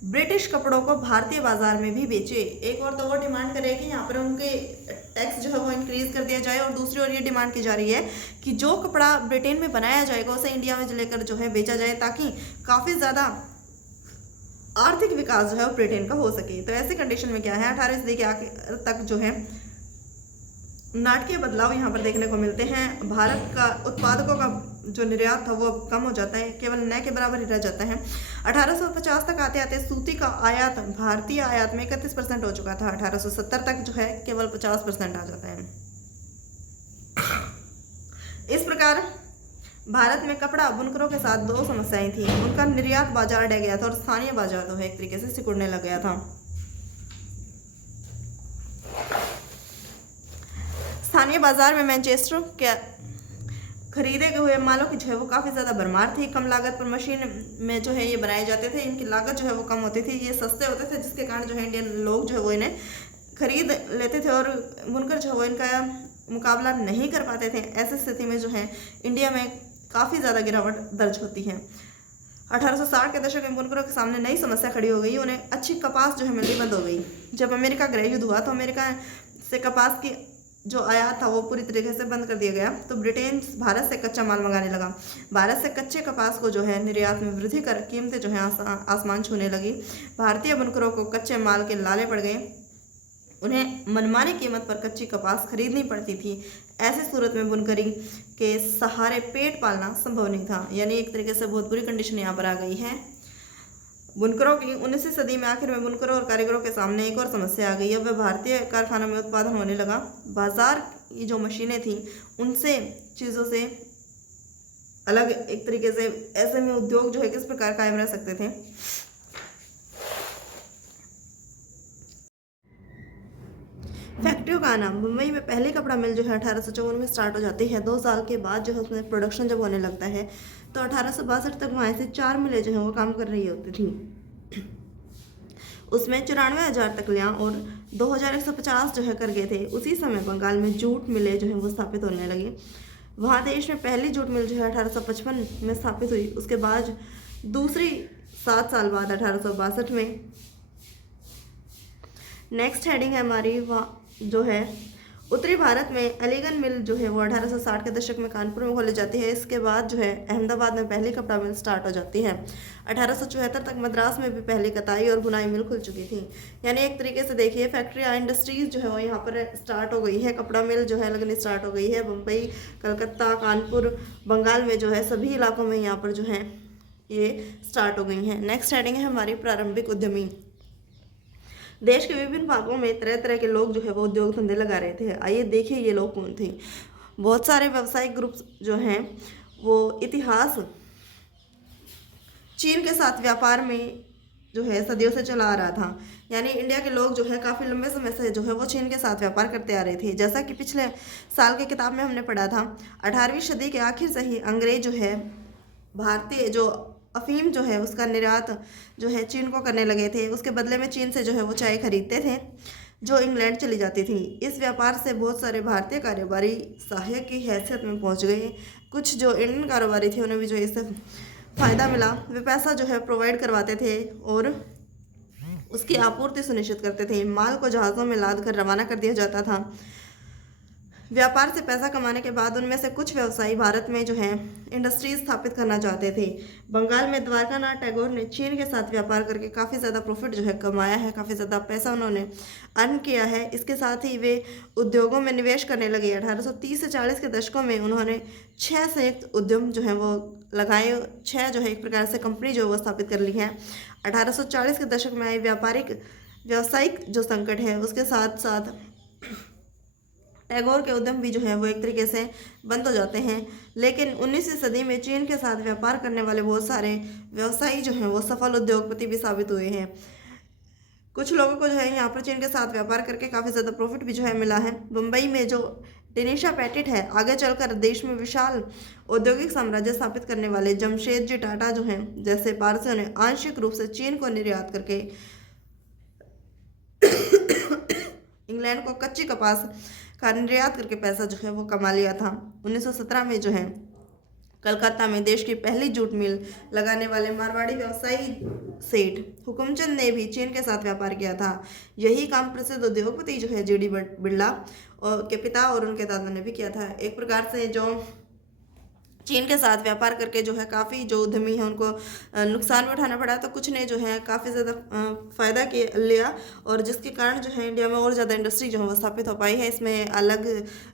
ब्रिटिश कपड़ों को भारतीय बाजार में भी बेचे। एक और तो वो डिमांड करे कि यहाँ पर उनके टैक्स जो है वो इंक्रीज कर दिया जाए, और दूसरी ओर ये डिमांड की जा रही है कि जो कपड़ा ब्रिटेन में बनाया जाएगा उसे इंडिया में लेकर जो है बेचा जाए, ताकि काफ़ी ज़्यादा आर्थिक विकास जो है वो ब्रिटेन का हो सके। तो ऐसे कंडीशन में क्या है, 18वीं सदी के आखिर तक जो है नाटकीय बदलाव यहाँ पर देखने को मिलते हैं। भारत का उत्पादकों का जो निर्यात था वो कम हो जाता है, केवल न के बराबर ही रह जाता है। 1850 तक आते आते सूती का आयात भारतीय आयात में 31% हो चुका था। 1870 तक जो है केवल 50% आ जाता है। इस प्रकार भारत में कपड़ा बुनकरों के साथ दो समस्याएं थी। उनका निर्यात बाजार डह गया था और स्थानीय बाजार जो है एक तरीके से सिकुड़ने लग गया था। स्थानीय बाजार में मैनचेस्टर के खरीदे हुए मालों की जो है वो काफ़ी ज़्यादा भरमार थी। कम लागत पर मशीन में जो है ये बनाए जाते थे, इनकी लागत जो है वो कम होती थी, ये सस्ते होते थे, जिसके कारण जो है इंडियन लोग जो है वो इन्हें खरीद लेते थे और बुनकर जो है वो इनका मुकाबला नहीं कर पाते थे। ऐसी स्थिति में जो है इंडिया में काफ़ी ज़्यादा गिरावट दर्ज होती है। 1860 के दशक में बुनकरों के सामने नई समस्या खड़ी हो गई, उन्हें अच्छी कपास जो है मिलनी बंद हो गई। जब अमेरिका गृह युद्ध हुआ तो अमेरिका से कपास की जो आयात था वो पूरी तरीके से बंद कर दिया गया, तो ब्रिटेन भारत से कच्चा माल मंगाने लगा। भारत से कच्चे कपास को जो है निर्यात में वृद्धि कर कीमतें जो है आसमान छूने लगी। भारतीय बुनकरों को कच्चे माल के लाले पड़ गए, उन्हें मनमानी कीमत पर कच्ची कपास खरीदनी पड़ती थी। ऐसी सूरत में बुनकरी के सहारे पेट पालना संभव नहीं था। यानी एक तरीके से बहुत बुरी कंडीशन यहाँ पर आ गई है बुनकरों की। 19वीं सदी में आखिर में बुनकरों और कारीगरों के सामने एक और समस्या आ गई। अब वह भारतीय कारखानों में उत्पादन होने लगा। बाजार की जो मशीनें थी उनसे चीज़ों से अलग एक तरीके से ऐसे में उद्योग जो है किस प्रकार कायम रह सकते थे। फैक्ट्रियों का आना। मुंबई में पहली कपड़ा मिल जो है 1854 में स्टार्ट हो जाती है। 2 साल के बाद जो है उसमें प्रोडक्शन जब होने लगता है तो 1862 तक वहाँ से 4 मिलें जो है वो काम कर रही होती थी। उसमें 94,000 तकलियाँ और 2,150 जो है कर गए थे। उसी समय बंगाल में जूट मिलें जो है वो स्थापित होने लगी। वहाँ देश में पहली जूट मिल जो है 1855 में स्थापित हुई। उसके बाद दूसरी 7 साल बाद 1862 में। नेक्स्ट हेडिंग है हमारी वहाँ जो है उत्तरी भारत में अलीगढ़ मिल जो है वो 1860 के दशक में कानपुर में खोली जाती है। इसके बाद जो है अहमदाबाद में पहली कपड़ा मिल स्टार्ट हो जाती है। 1874 तक मद्रास में भी पहली कताई और बुनाई मिल खुल चुकी थी। यानी एक तरीके से देखिए फैक्ट्रियाँ इंडस्ट्रीज जो है वो यहाँ पर स्टार्ट हो गई है, कपड़ा मिल जो है लगनी स्टार्ट हो गई है। मुंबई, कलकत्ता, कानपुर, बंगाल में जो है सभी इलाकों में यहाँ पर जो है ये स्टार्ट हो गई हैं। नेक्स्ट हेडिंग है हमारी प्रारंभिक उद्यमी। देश के विभिन्न भागों में तरह तरह के लोग जो है वो उद्योग धंधे लगा रहे थे। आइए देखिए ये लोग कौन थे। बहुत सारे व्यावसायिक ग्रुप जो हैं वो इतिहास चीन के साथ व्यापार में जो है सदियों से चला आ रहा था। यानी इंडिया के लोग जो है काफ़ी लंबे समय से जो है वो चीन के साथ व्यापार करते आ रहे थे। जैसा कि पिछले साल की किताब में हमने पढ़ा था, 18वीं सदी के आखिर से ही अंग्रेज जो है भारतीय जो अफीम जो है उसका निर्यात जो है चीन को करने लगे थे। उसके बदले में चीन से जो है वो चाय खरीदते थे जो इंग्लैंड चली जाती थी। इस व्यापार से बहुत सारे भारतीय कारोबारी सहायक की हैसियत में पहुंच गए। कुछ जो इंडियन कारोबारी थे उन्हें भी जो इससे फ़ायदा मिला। वे पैसा जो है प्रोवाइड करवाते थे और उसकी आपूर्ति सुनिश्चित करते थे। माल को जहाज़ों में लाद कर रवाना कर दिया जाता था। व्यापार से पैसा कमाने के बाद उनमें से कुछ व्यवसायी भारत में जो है इंडस्ट्रीज स्थापित करना चाहते थे। बंगाल में द्वारकानाथ टैगोर ने चीन के साथ व्यापार करके काफ़ी ज़्यादा प्रॉफिट जो है कमाया है, काफ़ी ज़्यादा पैसा उन्होंने अर्न किया है। इसके साथ ही वे उद्योगों में निवेश करने लगे। 1830 से 40 के दशकों में उन्होंने 6 संयुक्त उद्यम जो हैं वो लगाए। 6 जो है एक प्रकार से कंपनी जो है वो स्थापित कर ली है। 1840 के दशक में आई व्यावसायिक जो संकट है उसके साथ साथ टैगोर के उद्यम भी जो है वो एक तरीके से बंद हो जाते हैं। लेकिन 19वीं सदी में चीन के साथ व्यापार करने वाले बहुत सारे व्यवसायी जो हैं वो सफल उद्योगपति भी साबित हुए हैं। कुछ लोगों को जो है यहाँ पर चीन के साथ व्यापार करके काफ़ी ज़्यादा प्रॉफिट भी जो है मिला है। मुंबई में जो डेनिशा पैटेट है, आगे चलकर देश में विशाल औद्योगिक साम्राज्य स्थापित करने वाले जमशेदजी टाटा जो हैं जैसे पारसियों ने आंशिक रूप से चीन को निर्यात करके इंग्लैंड को कच्ची कपास का निर्यात करके पैसा जो है वो कमा लिया था। 1917 में जो है कलकत्ता में देश की पहली जूट मिल लगाने वाले मारवाड़ी व्यवसायी सेठ हुकुमचंद ने भी चीन के साथ व्यापार किया था। यही काम प्रसिद्ध उद्योगपति जो है जीडी बिरला और के पिता और उनके दादा ने भी किया था। एक प्रकार से जो चीन के साथ व्यापार करके जो है काफ़ी जो उद्यमी हैं उनको नुकसान भी उठाना पड़ा, तो कुछ ने जो है काफ़ी ज़्यादा फ़ायदा लिया और जिसके कारण जो है इंडिया में और ज़्यादा इंडस्ट्री जो है वो स्थापित हो पाई है। इसमें अलग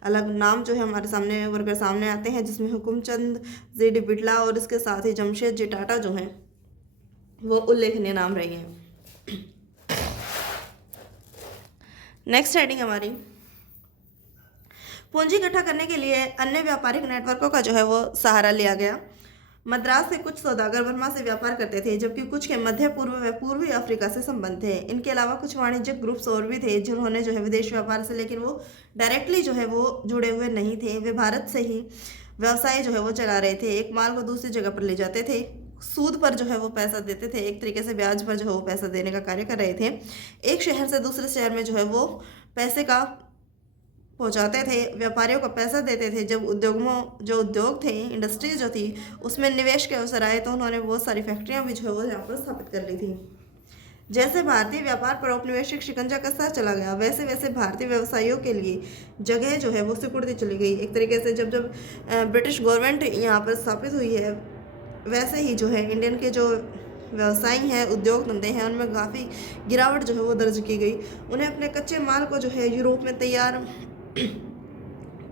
अलग नाम जो है हमारे सामने वर्कर सामने आते हैं, जिसमें हुकुमचंद, जीडी बिरला और इसके साथ ही जमशेदजी टाटा जो हैं वो उल्लेखनीय नाम रहे हैं। नेक्स्ट हेडिंग हमारी पूंजी इकट्ठा करने के लिए अन्य व्यापारिक नेटवर्कों का जो है वो सहारा लिया गया। मद्रास से कुछ सौदागर बर्मा से व्यापार करते थे, जबकि कुछ के मध्य पूर्व व पूर्वी अफ्रीका से संबंध थे। इनके अलावा कुछ वाणिज्यिक ग्रुप्स और भी थे जिन्होंने जो है विदेश व्यापार से, लेकिन वो डायरेक्टली जो है वो जुड़े हुए नहीं थे। वे भारत से ही व्यवसाय जो है वो चला रहे थे। एक माल को दूसरी जगह पर ले जाते थे, सूद पर जो है वो पैसा देते थे, एक तरीके से ब्याज पर जो है वो पैसा देने का कार्य कर रहे थे। एक शहर से दूसरे शहर में जो है वो पैसे का पहुंचाते थे, व्यापारियों को पैसा देते थे। जब उद्योग थे, इंडस्ट्रीज जो थी, उसमें निवेश के अवसर आए तो उन्होंने बहुत सारी फैक्ट्रियां भी जो है वो यहाँ पर स्थापित कर ली थी। जैसे भारतीय व्यापार पर औपनिवेशिक शिकंजा कसता चला गया, वैसे वैसे भारतीय व्यवसायियों के लिए जगह जो है वो सिकुड़ती चली गई। एक तरीके से जब ब्रिटिश गवर्नमेंट यहाँ पर स्थापित हुई है, वैसे ही जो है इंडियन के जो व्यवसायी हैं, उद्योग धंधे हैं, उनमें काफ़ी गिरावट जो है वो दर्ज की गई। उन्हें अपने कच्चे माल को जो है यूरोप में तैयार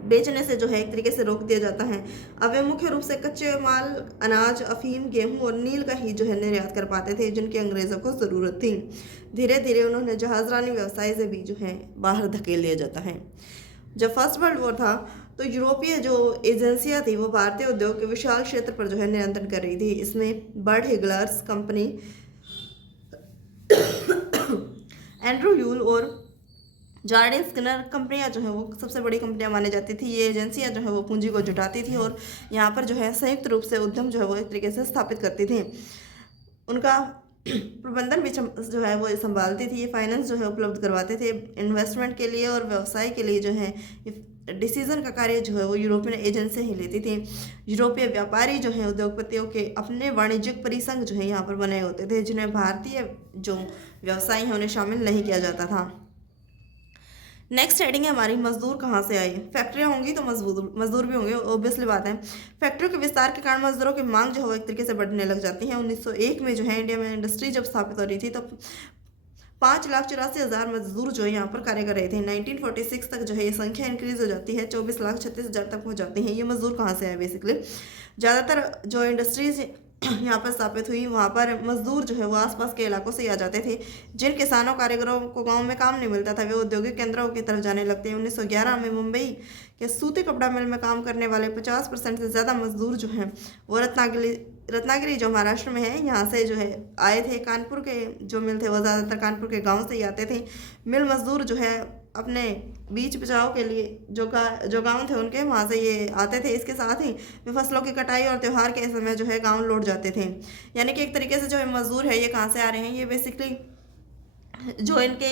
बेचने से जो है एक तरीके से रोक दिया जाता है। अब वे मुख्य रूप से कच्चे माल, अनाज, अफीम, गेहूं और नील का ही जो है निर्यात कर पाते थे, जिनकी अंग्रेज़ों को ज़रूरत थी। धीरे धीरे उन्होंने जहाज़रानी व्यवसाय से भी जो है बाहर धकेल दिया जाता है। जब फर्स्ट वर्ल्ड वॉर था तो यूरोपीय जो एजेंसियां थी वो भारतीय उद्योग के विशाल क्षेत्र पर जो है नियंत्रण कर रही थी। इसमें बर्ड हिगलर्स कंपनी, एंड्रू ह्यूल और जार्डिन स्किनर कंपनियां जो है वो सबसे बड़ी कंपनियां मानी जाती थी। ये एजेंसियां जो है वो पूंजी को जुटाती थी और यहाँ पर जो है संयुक्त रूप से उद्यम जो है वो एक तरीके से स्थापित करती थी। उनका प्रबंधन भी जो है वो संभालती थी। ये फाइनेंस जो है उपलब्ध करवाते थे इन्वेस्टमेंट के लिए, और व्यवसाय के लिए जो है डिसीजन का कार्य जो है वो यूरोपियन एजेंसी ही लेती थी। यूरोपीय व्यापारी जो है उद्योगपतियों के अपने वाणिज्यिक परिसंघ जो है यहाँ पर बने होते थे, जिन्हें भारतीय जो व्यवसायी हैं उन्हें शामिल नहीं किया जाता था। नेक्स्ट हेडिंग है हमारी, मजदूर कहाँ से आई। फैक्ट्रियाँ होंगी तो मजदूर भी होंगे, ऑब्वियसली बात है। फैक्ट्रियों के विस्तार के कारण मजदूरों की मांग जो है वो एक तरीके से बढ़ने लग जाती है। 1901 में जो है इंडिया में इंडस्ट्री जब स्थापित हो रही थी तब 5,84,000 मजदूर जो है यहाँ पर कार्य कर रहे थे। 1946 तक जो है ये संख्या इंक्रीज हो जाती है, 24,36,000 तक पहुँच जाती है। ये मजदूर कहाँ से आए बेसिकली, ज़्यादातर जो इंडस्ट्रीज यहाँ पर स्थापित हुई वहाँ पर मजदूर जो है वो आसपास के इलाकों से ही आ जाते थे। जिन किसानों कारीगरों को गांव में काम नहीं मिलता था वे औद्योगिक केंद्रों की तरफ जाने लगते हैं। 1911 में मुंबई के सूती कपड़ा मिल में काम करने वाले 50% से ज़्यादा मजदूर जो हैं वो रत्नागिरी जो महाराष्ट्र में है यहाँ से जो है आए थे। कानपुर के जो मिल थे वो ज़्यादातर कानपुर के गाँव से ही आते थे। मिल मजदूर जो है अपने बीज बचाव के लिए जो गांव थे उनके वहाँ से ये आते थे। इसके साथ ही वे फसलों की कटाई और त्यौहार के समय जो है गांव लौट जाते थे। यानी कि एक तरीके से जो है मजदूर है ये कहाँ से आ रहे हैं, ये बेसिकली जो इनके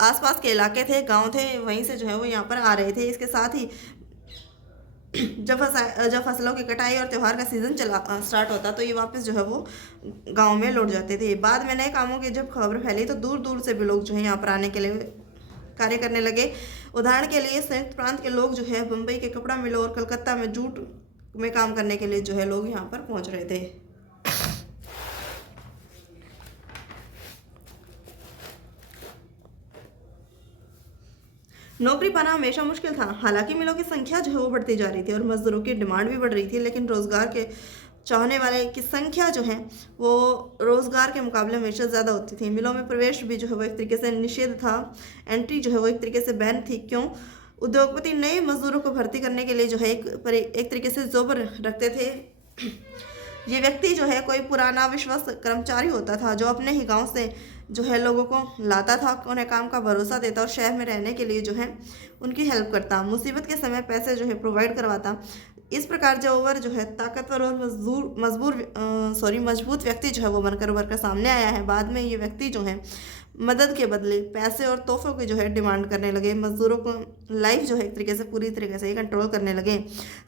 आसपास के इलाके थे, गांव थे, वहीं से जो है वो यहाँ पर आ रहे थे। इसके साथ ही जब फसलों की कटाई और त्यौहार का सीज़न स्टार्ट होता तो ये वापस जो है वो गांव में लौट जाते थे। बाद में नए कामों की जब खबर फैली तो दूर दूर से भी लोग जो है यहाँ पर आने के लिए कार्य करने लगे। उदाहरण के लिए संयुक्त प्रांत के लोग जो है मुंबई के कपड़ा मिलों और कलकत्ता में जूट में काम करने के लिए जो है लोग यहाँ पर पहुँच रहे थे। नौकरी पाना हमेशा मुश्किल था। हालांकि मिलों की संख्या जो है वो बढ़ती जा रही थी और मजदूरों की डिमांड भी बढ़ रही थी, लेकिन रोजगार के चाहने वाले की संख्या जो है वो रोजगार के मुकाबले हमेशा ज़्यादा होती थी। मिलों में प्रवेश भी जो है वो एक तरीके से निषेध था, एंट्री जो है वो एक तरीके से बैन थी। क्यों? उद्योगपति नए मजदूरों को भर्ती करने के लिए जो है एक तरीके से जोर रखते थे। ये व्यक्ति जो है कोई पुराना विश्वास कर्मचारी होता था जो अपने ही गांव से जो है लोगों को लाता था, उन्हें काम का भरोसा देता और शहर में रहने के लिए जो है उनकी हेल्प करता, मुसीबत के समय पैसे जो है प्रोवाइड करवाता। इस प्रकार जो ओवर जो है ताकतवर और मजबूत व्यक्ति जो है वो बनकर उभर कर सामने आया है। बाद में ये व्यक्ति जो है मदद के बदले पैसे और तोहफों की जो है डिमांड करने लगे। मजदूरों को लाइफ जो है एक तरीके से पूरी तरीके से ही कंट्रोल करने लगे।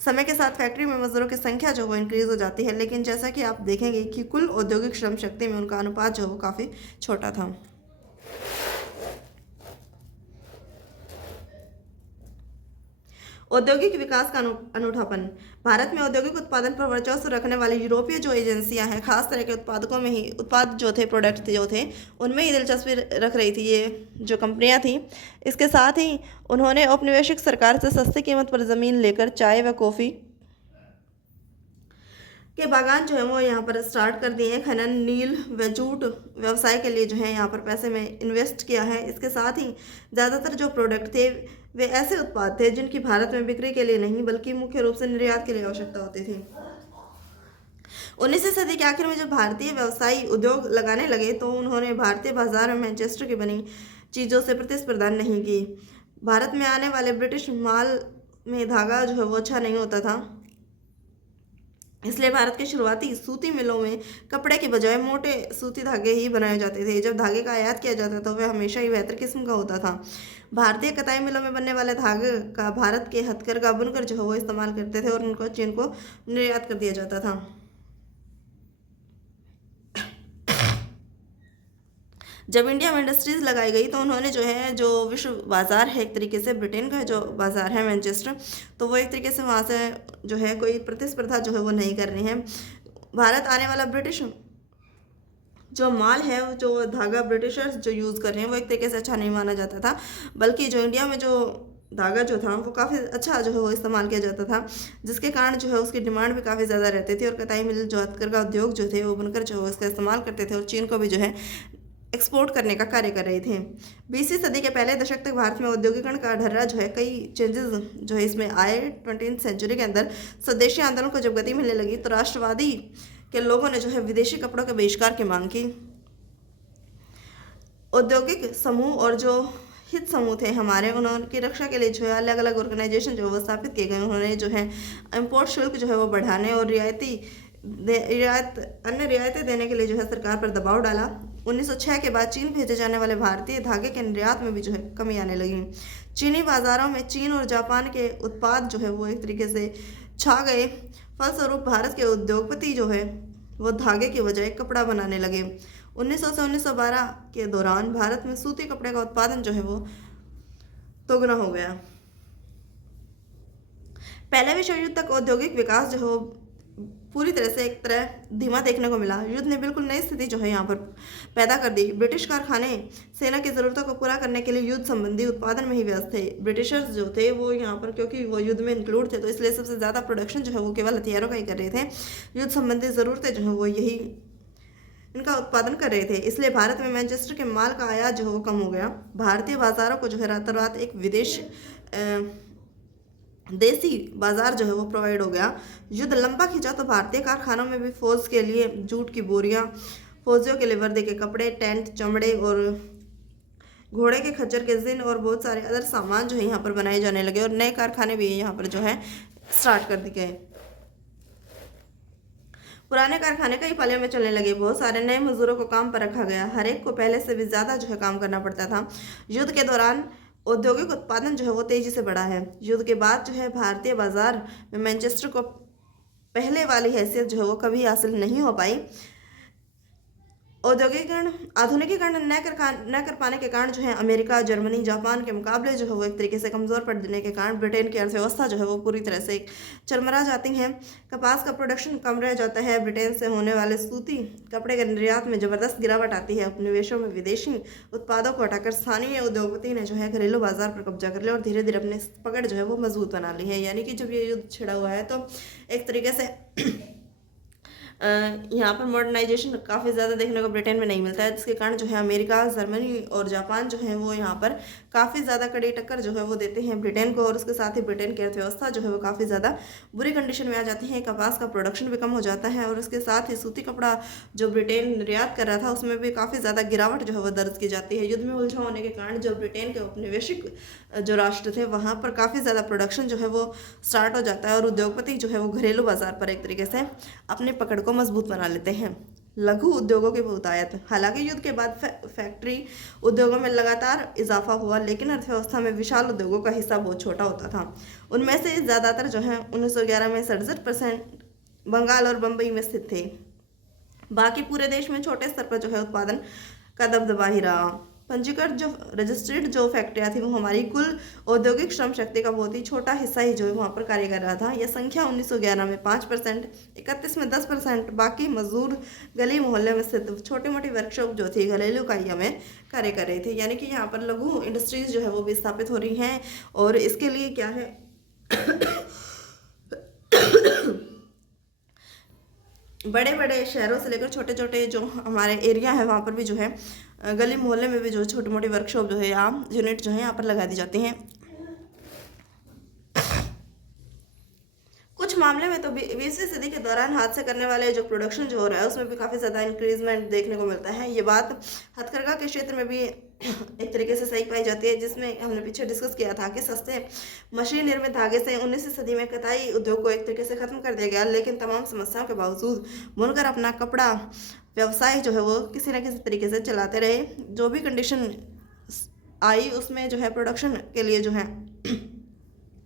समय के साथ फैक्ट्री में मजदूरों की संख्या जो वो इंक्रीज हो जाती है, लेकिन जैसा कि आप देखेंगे कि कुल औद्योगिक श्रम शक्ति में उनका अनुपात जो है वो काफ़ी छोटा था। औद्योगिक विकास का अनूठापन। भारत में औद्योगिक उत्पादन पर वर्चस्व रखने वाली यूरोपीय जो एजेंसियां हैं खास तरह के उत्पादकों में ही उत्पाद जो थे प्रोडक्ट जो थे उनमें ही दिलचस्पी रख रही थी ये जो कंपनियां थी। इसके साथ ही उन्होंने औपनिवेशिक सरकार से सस्ती कीमत पर ज़मीन लेकर चाय व कॉफ़ी के बागान जो है वो यहाँ पर स्टार्ट कर दिए हैं। खनन, नील व जूट व्यवसाय के लिए जो है यहाँ पर पैसे में इन्वेस्ट किया है। इसके साथ ही ज़्यादातर जो प्रोडक्ट थे वे ऐसे उत्पाद थे जिनकी भारत में बिक्री के लिए नहीं बल्कि मुख्य रूप से निर्यात के लिए आवश्यकता होती थी। 19वीं सदी के आखिर में जब भारतीय व्यवसायी उद्योग लगाने लगे तो उन्होंने भारतीय बाजार में मैनचेस्टर की बनी चीज़ों से प्रतिस्पर्धा नहीं की। भारत में आने वाले ब्रिटिश माल में धागा जो है वो अच्छा नहीं होता था, इसलिए भारत के शुरुआती सूती मिलों में कपड़े के बजाय मोटे सूती धागे ही बनाए जाते थे। जब धागे का आयात किया जाता था वह हमेशा ही बेहतर किस्म का होता था। भारतीय कताई मिलों में बनने वाले धागे का भारत के हथकरघा बुनकर जो है वो इस्तेमाल करते थे और उनको चीन को निर्यात कर दिया जाता था। जब इंडिया में इंडस्ट्रीज लगाई गई तो उन्होंने जो है जो विश्व बाज़ार है एक तरीके से ब्रिटेन का जो बाज़ार है मैनचेस्टर, तो वो एक तरीके से वहाँ से जो है कोई प्रतिस्पर्धा जो है वो नहीं कर रही है। भारत आने वाला ब्रिटिश जो माल है वो जो धागा ब्रिटिशर्स जो यूज़ कर रहे हैं वो एक तरीके से अच्छा नहीं माना जाता था, बल्कि जो इंडिया में जो धागा जो था वो काफ़ी अच्छा जो है वो इस्तेमाल किया जाता था, जिसके कारण जो है उसकी डिमांड भी काफ़ी ज़्यादा रहती थी और कताई मिल जो हथकरघा उद्योग जो थे वो बनकर जो है उसका इस्तेमाल करते थे और चीन को भी जो है एक्सपोर्ट करने का कार्य कर रहे थे। 20वीं सदी के पहले दशक तक भारत में औद्योगिकरण का ढर्रा जो है कई चेंजेस जो है इसमें आए। 20वीं सेंचुरी के अंदर स्वदेशी आंदोलन को जब गति मिलने लगी तो राष्ट्रवादी के लोगों ने जो है विदेशी कपड़ों के बहिष्कार की मांग की। औद्योगिक समूह और जो हित समूह थे हमारे, उनकी रक्षा के लिए जो है अलग अलग ऑर्गेनाइजेशन जो है वो स्थापित किए गए। उन्होंने जो है इम्पोर्ट शुल्क जो है वो बढ़ाने और रियायती अन्य रियायतें देने के लिए जो है सरकार पर दबाव डाला। 1906 के बाद चीन भेजे जाने वाले भारतीय धागे के निर्यात में भी जो है कमी आने लगी। चीनी बाजारों में चीन और जापान के उत्पाद जो है वो एक तरीके से छा गए। फलस्वरूप भारत के उद्योगपति जो है वो धागे की बजाय कपड़ा बनाने लगे। 1900 से 1912 के दौरान भारत में सूती कपड़े का उत्पादन जो है वो दोगुना हो गया। पहले विश्व युद्ध तक औद्योगिक विकास जो है वो पूरी तरह से एक तरह धीमा देखने को मिला। युद्ध ने बिल्कुल नई स्थिति जो है यहाँ पर पैदा कर दी। ब्रिटिश कारखाने सेना की ज़रूरतों को पूरा करने के लिए युद्ध संबंधी उत्पादन में ही व्यस्त थे। ब्रिटिशर्स जो थे वो यहाँ पर, क्योंकि वो युद्ध में इंक्लूड थे, तो इसलिए सबसे ज़्यादा प्रोडक्शन जो है वो केवल हथियारों का ही कर रहे थे। युद्ध संबंधी ज़रूरतें जो है वो यही इनका उत्पादन कर रहे थे। इसलिए भारत में मैनचेस्टर के माल का आयात जो है वो कम हो गया। भारतीय बाजारों को जो है रातों रात एक देसी बाजार जो है वो प्रोवाइड हो गया। युद्ध लंबा खिंचा तो भारतीय कारखानों में भी फौज के लिए जूट की बोरियां, फौजियों के लिए वर्दी के कपड़े, टेंट, चमड़े और घोड़े के खच्चर के जिन और बहुत सारे अदर सामान जो है यहाँ पर बनाए जाने लगे और नए कारखाने भी यहाँ पर जो है स्टार्ट कर दिए गए। पुराने कारखाने कई पालियों में चलने लगे। बहुत सारे नए मजदूरों को काम पर रखा गया। हर एक को पहले से भी ज़्यादा जो है काम करना पड़ता था। युद्ध के दौरान औद्योगिक उत्पादन जो है वो तेजी से बढ़ा है। युद्ध के बाद जो है भारतीय बाजार में मैनचेस्टर को पहले वाली हैसियत जो है वो कभी हासिल नहीं हो पाई। आधुनिकीकरण न कर पाने के कारण जो है अमेरिका, जर्मनी, जापान के मुकाबले जो है वो एक तरीके से कमज़ोर पड़ने के कारण ब्रिटेन की अर्थव्यवस्था जो है वो पूरी तरह से चरमरा जाती है। कपास का प्रोडक्शन कम रह जाता है। ब्रिटेन से होने वाले सूती कपड़े के निर्यात में ज़बरदस्त गिरावट आती है। उपनिवेशों में विदेशी उत्पादों को हटाकर स्थानीय उद्योगपति ने जो है घरेलू बाजार पर कब्जा कर लिया और धीरे धीरे अपनी पकड़ जो है वो मजबूत बना ली है। यानी कि जब ये युद्ध छिड़ा हुआ है तो एक तरीके से यहाँ पर मॉडर्नाइजेशन काफ़ी ज़्यादा देखने को ब्रिटेन में नहीं मिलता है, जिसके कारण जो है अमेरिका, जर्मनी और जापान जो है वो यहाँ पर काफ़ी ज़्यादा कड़ी टक्कर जो है वो देते हैं ब्रिटेन को और उसके साथ ही ब्रिटेन की अर्थव्यवस्था जो है वो काफ़ी ज़्यादा बुरी कंडीशन में आ जाती है। कपास का प्रोडक्शन भी कम हो जाता है और उसके साथ ही सूती कपड़ा जो ब्रिटेन निर्यात कर रहा था उसमें भी काफ़ी ज़्यादा गिरावट जो है वो दर्ज की जाती है। युद्ध में उलझा होने के कारण जो ब्रिटेन के औपनिवेशिक जो राष्ट्र थे वहाँ पर काफ़ी ज़्यादा प्रोडक्शन जो है वो स्टार्ट हो जाता है और उद्योगपति जो है वो घरेलू बाजार पर एक तरीके से अपनी पकड़ को मजबूत बना लेते हैं। लघु उद्योगों की बहुतायत। हालांकि युद्ध के बाद फैक्ट्री उद्योगों में लगातार इजाफा हुआ, लेकिन अर्थव्यवस्था में विशाल उद्योगों का हिस्सा बहुत छोटा होता था। उनमें से ज़्यादातर जो है 1911 में 67% बंगाल और बम्बई में स्थित थे। बाकी पूरे देश में छोटे स्तर पर जो है उत्पादन का दबदबा ही रहा। पंजीकृत जो रजिस्ट्रेड जो फैक्ट्रियाँ थी वो हमारी कुल औद्योगिक श्रम शक्ति का बहुत ही छोटा हिस्सा ही जो है वहाँ पर कार्य कर रहा था। यह संख्या 1911 में 5%, 31 में 10%, बाकी मजदूर गली मोहल्ले में स्थित छोटी मोटी वर्कशॉप जो थी घरेलू इकाइयों में कार्य कर रहे थे। यानी कि यहाँ पर लघु इंडस्ट्रीज जो है वो भी स्थापित हो रही हैं और इसके लिए क्या है बड़े बड़े शहरों से लेकर छोटे छोटे जो हमारे एरिया है वहाँ पर भी जो है गली मोहल्ले में भी जो छोटी मोटी वर्कशॉप जो है या यूनिट जो है यहाँ पर लगा दी जाती हैं। कुछ मामले में तो 20वीं सदी के दौरान हाथ से करने वाले जो प्रोडक्शन जो हो रहा है उसमें भी काफ़ी ज़्यादा इंक्रीजमेंट देखने को मिलता है। ये बात हथकरघा के क्षेत्र में भी एक तरीके से सही पाई जाती है, जिसमें हमने पीछे डिस्कस किया था कि सस्ते मशीन निर्मित धागे से 19वीं सदी में कताई उद्योग को एक तरीके से ख़त्म कर दिया गया। लेकिन तमाम समस्याओं के बावजूद बुनकर अपना कपड़ा व्यवसाय जो है वो किसी न किसी तरीके से चलाते रहे। जो भी कंडीशन आई उसमें जो है प्रोडक्शन के लिए जो है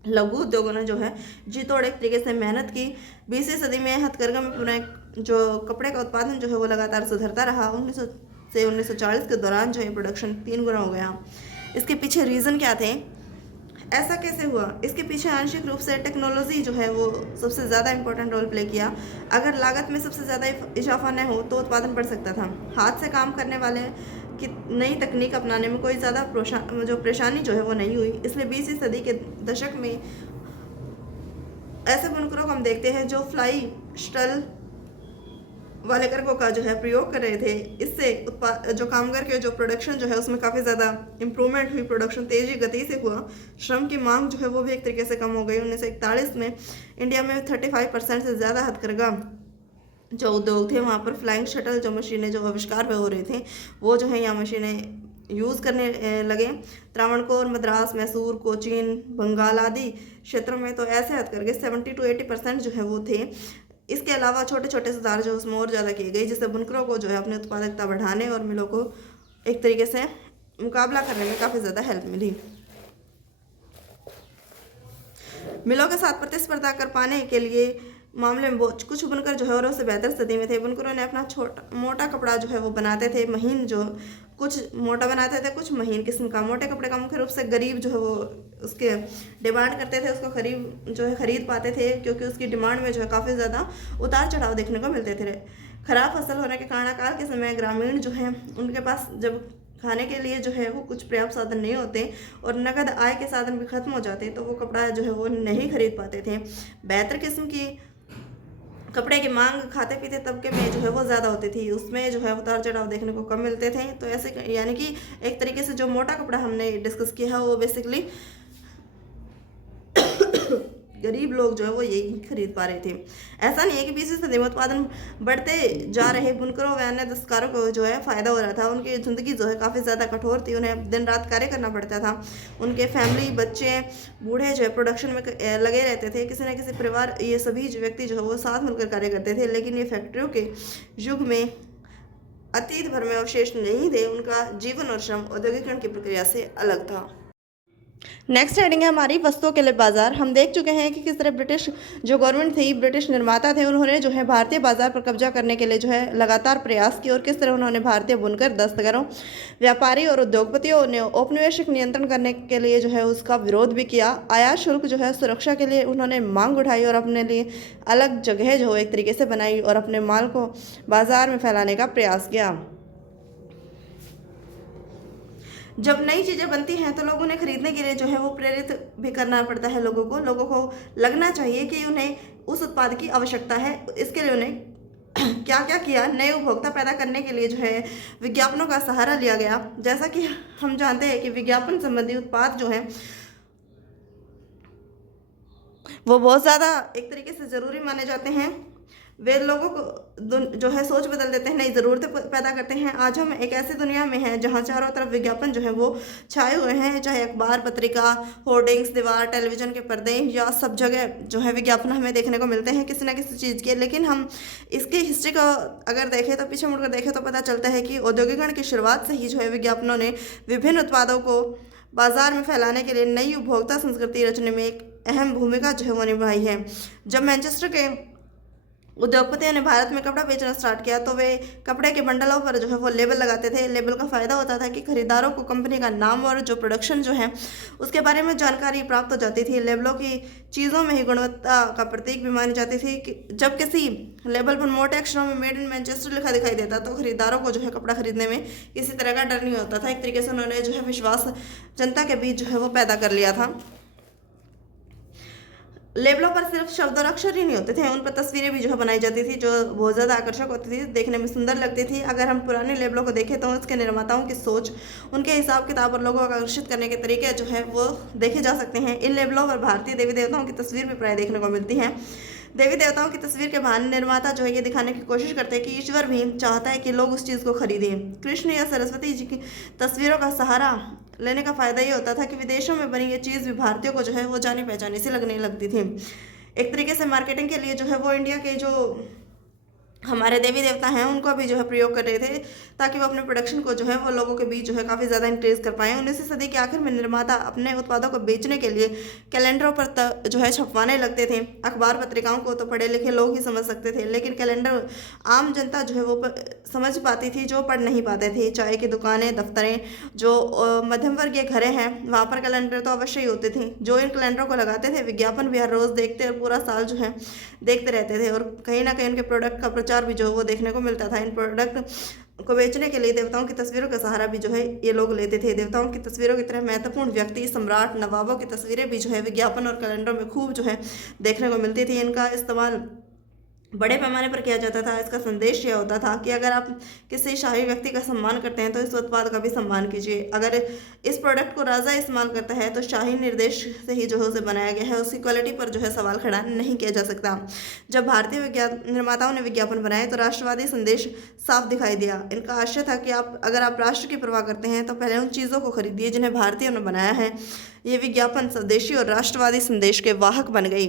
लघु उद्योगों ने जो है जी तोड़ एक तरीके से मेहनत की। 20वीं सदी में हथकरघा में पुनः जो कपड़े का उत्पादन जो है वो लगातार सुधरता रहा। 1900 से 1940 के दौरान जो है प्रोडक्शन 3 गुना हो गया। इसके पीछे रीज़न क्या थे, ऐसा कैसे हुआ? इसके पीछे आंशिक रूप से टेक्नोलॉजी जो है वो सबसे ज़्यादा इंपॉर्टेंट रोल प्ले किया। अगर लागत में सबसे ज़्यादा इजाफा न हो तो उत्पादन बढ़ सकता था। हाथ से काम करने वाले कि नई तकनीक अपनाने में कोई ज़्यादा परेशानी जो है वो नहीं हुई। इसलिए 20वीं सदी के दशक में ऐसे बुनकरों को हम देखते हैं जो फ्लाई स्टल वाले कर्गों का जो है प्रयोग कर रहे थे। इससे जो कामगार के जो प्रोडक्शन जो है उसमें काफ़ी ज़्यादा इम्प्रूवमेंट हुई, प्रोडक्शन तेज़ी गति से हुआ। श्रम की मांग जो है वो भी एक तरीके से कम हो गई। 1941 में इंडिया में 35% से ज़्यादा हथकरघा जो उद्योग थे वहाँ पर फ्लाइंग शटल जो मशीनें जो आविष्कार पे हो रहे थे वो जो है यहाँ मशीनें यूज़ करने लगे। त्रावणकोर, मद्रास, मैसूर, कोचीन, बंगाल आदि क्षेत्रों में तो ऐसे हथकरघे 70 to 80% जो है वो थे। इसके अलावा छोटे छोटे सुधार जो उसमें और ज़्यादा किए गए, जिससे बुनकरों को जो है अपनी उत्पादकता बढ़ाने और मिलों को एक तरीके से मुकाबला करने में काफ़ी ज़्यादा हेल्प मिली। मिलों के साथ प्रतिस्पर्धा कर पाने के लिए मामले में कुछ बुनकर जो है औरों से बेहतर स्थिति में थे। बुनकरों ने अपना छोटा मोटा कपड़ा जो है वो बनाते थे, महीन जो कुछ मोटा बनाते थे, कुछ महीन किस्म का। मोटे कपड़े का मुख्य रूप से गरीब जो है वो उसके डिमांड करते थे, उसको खरीद पाते थे, क्योंकि उसकी डिमांड में जो है काफ़ी ज़्यादा उतार चढ़ाव देखने को मिलते थे। खराब फसल होने के कारण अकाल के समय ग्रामीण जो है उनके पास जब खाने के लिए जो है वो कुछ पर्याप्त साधन नहीं होते और नकद आय के साधन भी खत्म हो जाते, तो वो कपड़ा जो है वो नहीं खरीद पाते थे। बेहतर किस्म की कपड़े की मांग खाते पीते तबके में जो है वो ज़्यादा होती थी, उसमें जो है उतार चढ़ाव देखने को कम मिलते थे। तो ऐसे यानी कि एक तरीके से जो मोटा कपड़ा हमने डिस्कस किया है वो बेसिकली गरीब लोग जो है वो यही खरीद पा रहे थे। ऐसा नहीं है कि 20वीं सदी में उत्पादन बढ़ते जा रहे बुनकरों व अन्य दस्तकारों को जो है फ़ायदा हो रहा था। उनकी ज़िंदगी जो है काफ़ी ज़्यादा कठोर थी, उन्हें दिन रात कार्य करना पड़ता था। उनके फैमिली, बच्चे, बूढ़े जो है प्रोडक्शन में लगे रहते थे। किसी न किसी परिवार, ये सभी जो व्यक्ति जो है वो साथ मिलकर कार्य करते थे। लेकिन ये फैक्ट्रियों के युग में अतीत भर में अवशेष नहीं थे। उनका जीवन और श्रम औद्योगिकरण की प्रक्रिया से अलग था। नेक्स्ट हेडिंग है हमारी वस्तुओं के लिए बाजार। हम देख चुके हैं कि किस तरह ब्रिटिश जो गवर्नमेंट थी, ब्रिटिश निर्माता थे, उन्होंने जो है भारतीय बाजार पर कब्जा करने के लिए जो है लगातार प्रयास किए और किस तरह उन्होंने भारतीय बुनकर, दस्तकारों, व्यापारी और उद्योगपतियों ने औपनिवेशिक नियंत्रण करने के लिए जो है उसका विरोध भी किया। आयात शुल्क जो है सुरक्षा के लिए उन्होंने मांग उठाई और अपने लिए अलग जगह जो एक तरीके से बनाई और अपने माल को बाजार में फैलाने का प्रयास किया। जब नई चीज़ें बनती हैं तो लोग उन्हें खरीदने के लिए जो है वो प्रेरित भी करना पड़ता है। लोगों को लगना चाहिए कि उन्हें उस उत्पाद की आवश्यकता है। इसके लिए उन्हें क्या क्या किया, नए उपभोक्ता पैदा करने के लिए जो है विज्ञापनों का सहारा लिया गया। जैसा कि हम जानते हैं कि विज्ञापन संबंधी उत्पाद जो हैं वो बहुत ज़्यादा एक तरीके से ज़रूरी माने जाते हैं। वे लोगों को जो है सोच बदल देते हैं, नई ज़रूरतें पैदा करते हैं। आज हम एक ऐसी दुनिया में हैं जहां चारों तरफ विज्ञापन जो है वो छाए हुए हैं, चाहे अखबार, पत्रिका, होर्डिंग्स, दीवार, टेलीविज़न के पर्दे, या सब जगह जो है विज्ञापन हमें देखने को मिलते हैं किसी न किसी चीज़ के। लेकिन हम इसकी हिस्ट्री को अगर देखें तो पीछे मुड़कर देखें तो पता चलता है कि औद्योगिकरण की शुरुआत से ही जो है विज्ञापनों ने विभिन्न उत्पादों को बाजार में फैलाने के लिए नई उपभोक्ता संस्कृति रचने में एक अहम भूमिका जो है वो निभाई है। जब मैनचेस्टर के उद्योगपतियों ने भारत में कपड़ा बेचना स्टार्ट किया तो वे कपड़े के बंडलों पर जो है वो लेबल लगाते थे। लेबल का फ़ायदा होता था कि खरीदारों को कंपनी का नाम और जो प्रोडक्शन जो है उसके बारे में जानकारी प्राप्त हो जाती थी। लेबलों की चीज़ों में ही गुणवत्ता का प्रतीक भी मानी जाती थी कि जब किसी लेबल पर मोटे अक्षरों में मेड इन मैनचेस्टर लिखा दिखाई देता तो खरीदारों को जो है कपड़ा खरीदने में किसी तरह का डर नहीं होता था। एक तरीके से उन्होंने जो है विश्वास जनता के बीच जो है वो पैदा कर लिया था। लेबलों पर सिर्फ शब्द और अक्षर ही नहीं होते थे, उन पर तस्वीरें भी जो है बनाई जाती थी जो बहुत ज़्यादा आकर्षक होती थी, देखने में सुंदर लगती थी। अगर हम पुराने लेबलों को देखें तो उसके निर्माताओं की सोच, उनके हिसाब किताब और लोगों को आकर्षित करने के तरीके जो है वो देखे जा सकते हैं। इन लेबलों पर भारतीय देवी देवताओं की तस्वीर भी प्राय देखने को मिलती है। देवी देवताओं की तस्वीर के बहाने निर्माता जो है ये दिखाने की कोशिश करते हैं कि ईश्वर भी चाहता है कि लोग उस चीज़ को खरीदें। कृष्ण या सरस्वती जी की तस्वीरों का सहारा लेने का फ़ायदा ये होता था कि विदेशों में बनी ये चीज़ भी भारतीयों को जो है वो जानी पहचानी सी लगने लगती थी। एक तरीके से मार्केटिंग के लिए जो है वो इंडिया के जो हमारे देवी देवता हैं उनको भी जो है प्रयोग कर रहे थे ताकि वो अपने प्रोडक्शन को जो है वो लोगों के बीच जो है काफ़ी ज़्यादा इंक्रीज कर पाएँ। 19वीं सदी के आखिर में निर्माता अपने उत्पादों को बेचने के लिए कैलेंडरों पर जो है छपवाने लगते थे। अखबार पत्रिकाओं को तो पढ़े लिखे लोग ही समझ सकते थे, लेकिन कैलेंडर आम जनता जो है वो समझ पाती थी जो पढ़ नहीं पाते थे। चाय की दुकानें, दफ्तरें, जो मध्यम वर्गीय घरें हैं वहाँ पर कैलेंडर तो अवश्य ही होते थे। जो इन कैलेंडरों को लगाते थे विज्ञापन भी हर रोज़ देखते और पूरा साल जो है देखते रहते थे और कहीं ना कहीं उनके प्रोडक्ट का प्रचार भी जो वो देखने को मिलता था। इन प्रोडक्ट को बेचने के लिए देवताओं की तस्वीरों का सहारा भी जो है ये लोग लेते थे। देवताओं की तस्वीरों की तरह महत्वपूर्ण व्यक्ति, सम्राट, नवाबों की तस्वीरें भी जो है विज्ञापन और कैलेंडरों में खूब जो है देखने को मिलती थी। इनका इस्तेमाल बड़े पैमाने पर किया जाता था। इसका संदेश यह होता था कि अगर आप किसी शाही व्यक्ति का सम्मान करते हैं तो इस उत्पाद का भी सम्मान कीजिए। अगर इस प्रोडक्ट को राजा इस्तेमाल करता है तो शाही निर्देश से ही जो है उसे बनाया गया है, उसकी क्वालिटी पर जो है सवाल खड़ा नहीं किया जा सकता। जब भारतीय निर्माताओं ने विज्ञापन बनाए तो राष्ट्रवादी संदेश साफ दिखाई दिया। इनका आशय था कि अगर आप राष्ट्र की परवाह करते हैं तो पहले उन चीज़ों को खरीदिए जिन्हें भारतीयों ने बनाया है। ये विज्ञापन स्वदेशी और राष्ट्रवादी संदेश के वाहक बन गई।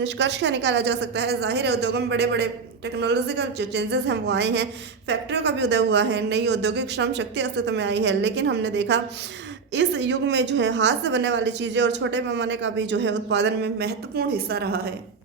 निष्कर्ष क्या निकाला जा सकता है? जाहिर है उद्योगों में बड़े बड़े टेक्नोलॉजिकल जो चेंजेस हैं वो आए हैं, फैक्ट्रियों का भी उदय हुआ है, नई औद्योगिक श्रम शक्ति अस्तित्व में आई है। लेकिन हमने देखा इस युग में जो है हाथ से बनने वाली चीज़ें और छोटे पैमाने का भी जो है उत्पादन में महत्वपूर्ण हिस्सा रहा है।